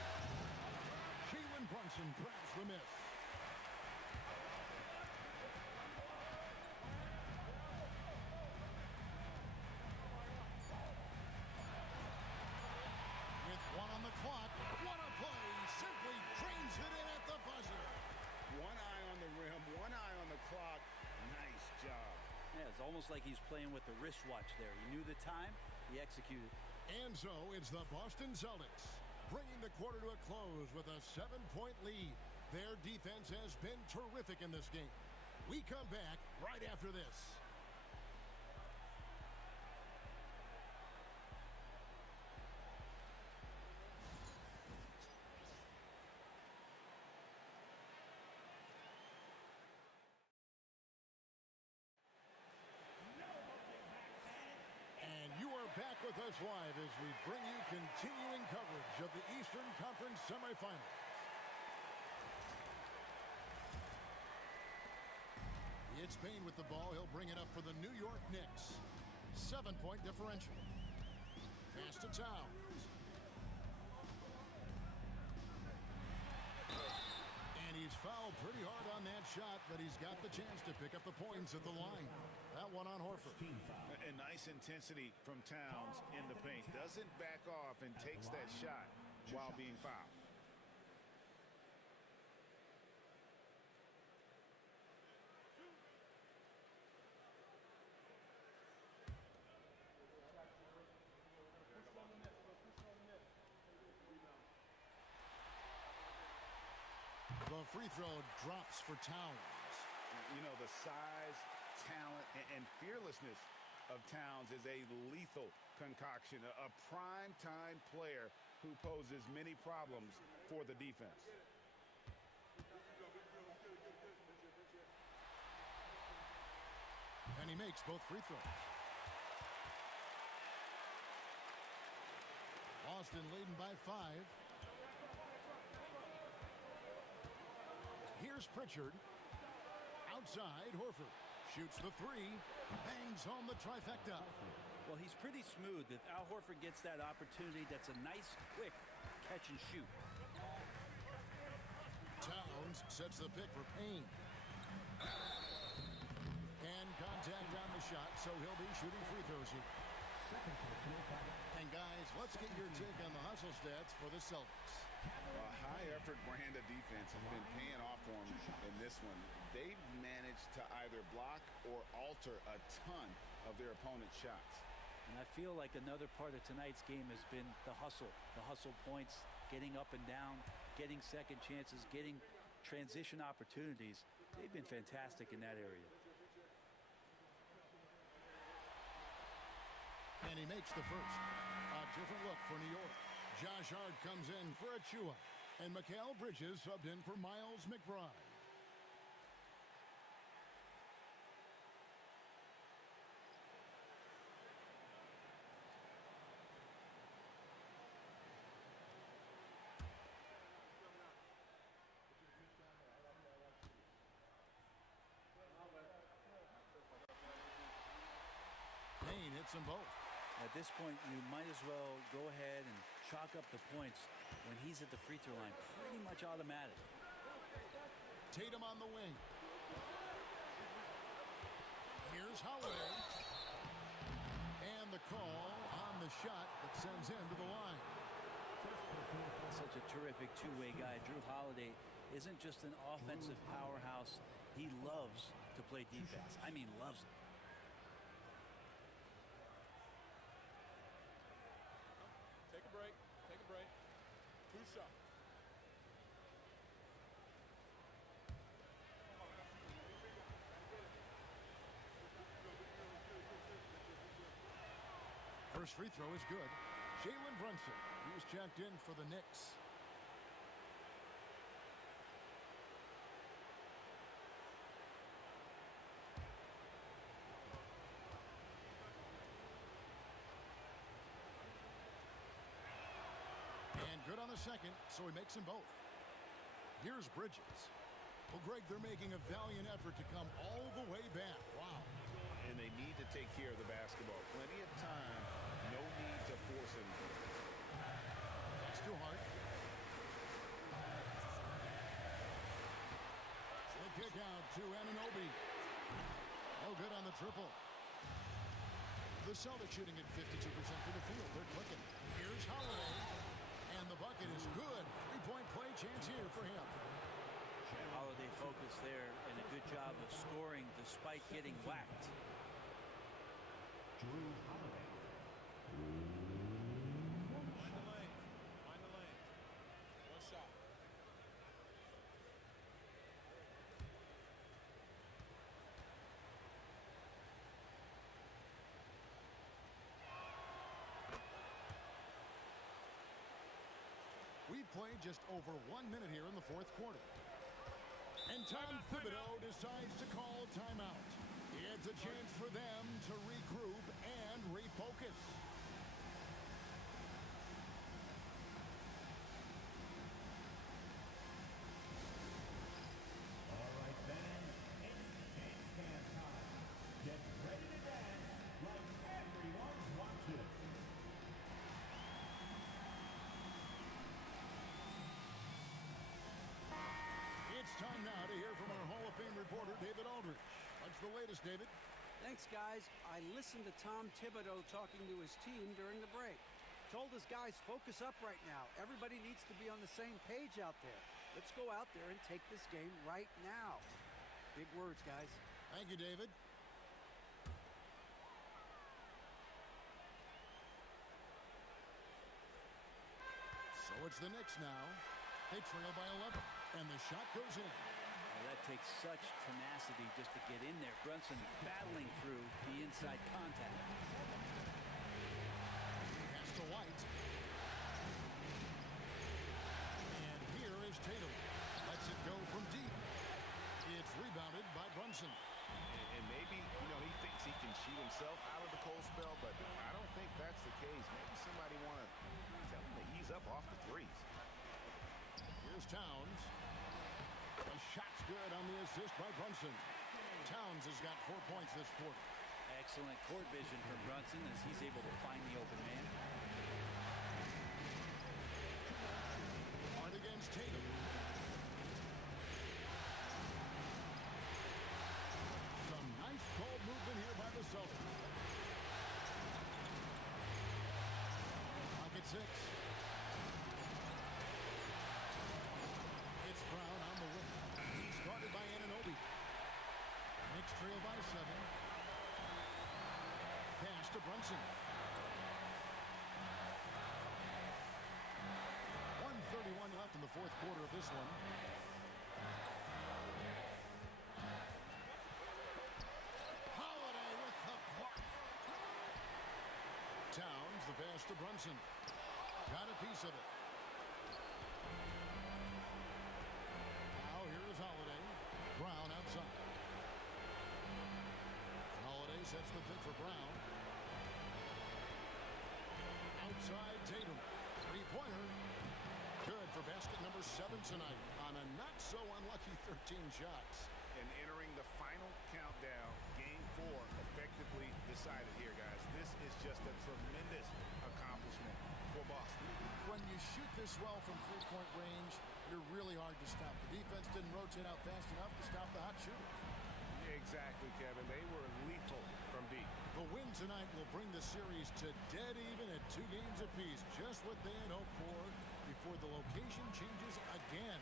Jalen Brunson grabs the miss. With one on the clock, what a play! Simply drains it in at the buzzer. One eye on the rim, one eye on the clock. Nice job. Yeah, it's almost like he's playing with the wristwatch there. He knew the time, he executed. And so it's the Boston Celtics bringing the quarter to a close with a 7-point lead. Their defense has been terrific in this game. We come back right after this. And you are back with us live as we bring you continuing coverage of the Eastern Conference semifinals. It's Payne with the ball. He'll bring it up for the New York Knicks. 7-point differential. Pass to Towns. And he's fouled pretty hard on that shot, but he's got the chance to pick up the points at the line. That one on Horford. And nice intensity from Towns in the paint. Doesn't back off and takes that shot while being fouled. The free throw drops for Towns. You know, the size, talent, and fearlessness of Towns is a lethal concoction, a prime-time player who poses many problems for the defense. And he makes both free throws. Boston leading by 5. Here's Pritchard. Outside, Horford shoots the three, bangs home the trifecta. Well, he's pretty smooth. If Al Horford gets that opportunity, that's a nice, quick catch and shoot. Towns sets the pick for Payne. And contact on the shot, so he'll be shooting free throws here. And guys, let's get your take on the hustle stats for the Celtics. A high-effort brand of defense has been paying off for them in this one. They've managed to either block or alter a ton of their opponent's shots. And I feel like another part of tonight's game has been the hustle points, getting up and down, getting second chances, getting transition opportunities. They've been fantastic in that area. And he makes the first. A different look for New York. Josh Hart comes in for Achua. And Mikal Bridges subbed in for Miles McBride. Payne hits them both. At this point, you might as well go ahead and chalk up the points when he's at the free throw line. Pretty much automatic. Tatum on the wing. Here's Holiday. And the call on the shot that sends him to the line. Such a terrific two-way guy. Drew Holiday isn't just an offensive powerhouse. He loves to play defense. I mean, loves it. Take a break. Take a break. 2 shots. First free throw is good. Jalen Brunson. He's checked in for the Knicks. And good the second, so he makes them both. Here's Bridges. Well, Greg, they're making a valiant effort to come all the way back. Wow. And they need to take care of the basketball. Plenty of time. No need to force anything. That's too hard. The kick out to Anunoby. No good on the triple. The Celtics shooting at 52% from the field. They're clicking. Here's Holiday. And the bucket is good. Three-point play chance here for him. Holiday focused there and a good job of scoring despite getting whacked. Drew Holiday. Find the lane. One shot. We've played just over 1 minute here in the fourth quarter. And Tom Thibodeau decides to call timeout. It's a chance for them to regroup and refocus. All right, fans, it's dance cam time. Get ready to dance like everyone's watching. It's time now to hear from our Hall of Fame reporter, David Aldridge. What's the latest, David? Thanks, guys. I listened to Tom Thibodeau talking to his team during the break. Told his guys, focus up right now. Everybody needs to be on the same page out there. Let's go out there and take this game right now. Big words, guys. Thank you, David. So it's the Knicks now. They trail by 11, and the shot goes in. Well, that takes such tenacity just to get in there. Brunson battling through the inside contact. Pass to White. And here is Tatum. Lets it go from deep. It's rebounded by Brunson. And maybe, he thinks he can shoot himself out of the cold spell, but I don't think that's the case. Maybe somebody want to tell him to ease up off the threes. Here's Towns. The shot's good on the assist by Brunson. Towns has got 4 points this quarter. Excellent court vision from Brunson as he's able to find the open man. Hard against Tatum. Some nice ball movement here by the Celtics. Clock at 6. It's Brown on the wing. He's guarded by Anunoby. Knicks trail by 7. Pass to Brunson. 1:31 left in the fourth quarter of this one. Holiday with the block. Towns, the pass to Brunson. Got a piece of it. Now here is Holiday. Brown outside. Holiday sets the pick for Brown. Outside Tatum. Three-pointer. Good for basket number 7 tonight on a not-so-unlucky 13 shots. And entering the final countdown, game 4 effectively decided here, guys. This is just a tremendous accomplishment for Boston. When you shoot this well from three-point range, you're really hard to stop. The defense didn't rotate out fast enough to stop the hot shooter. Exactly, Kevin. They were lethal from deep. The win tonight will bring the series to dead even at 2 games apiece. Just what they had hoped for before the location changes again.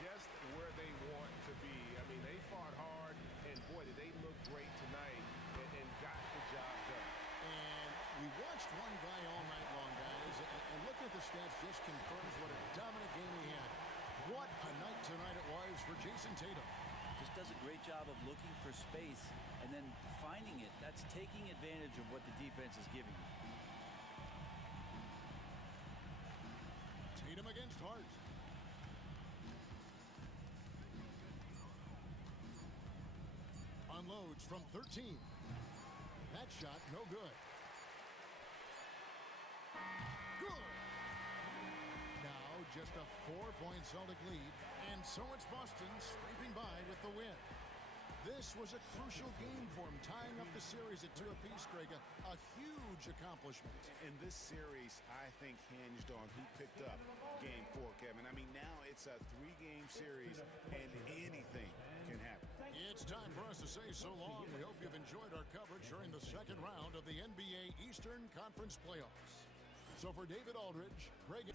Just where they want to be. I mean, they fought hard, and boy, did they look great tonight and got the job done. And we watched one guy all night long, guys, and looking at the stats just confirms what a dominant game he had. What a night tonight it was for Jason Tatum. Just does a great job of looking for space and then finding it. That's taking advantage of what the defense is giving you. Tatum against Hart. Unloads from 13. That shot, no good. Good. Now just a 4-point Celtic lead, and so it's Boston scraping by with the win. This was a crucial game for him, tying up the series at 2 apiece, Greg. A huge accomplishment. And this series, I think, hinged on who picked up Game 4, Kevin. I mean, now it's a 3-game series, and anything can happen. It's time for us to say so long. We hope you've enjoyed our coverage during the second round of the NBA Eastern Conference Playoffs. So for David Aldridge, Greg...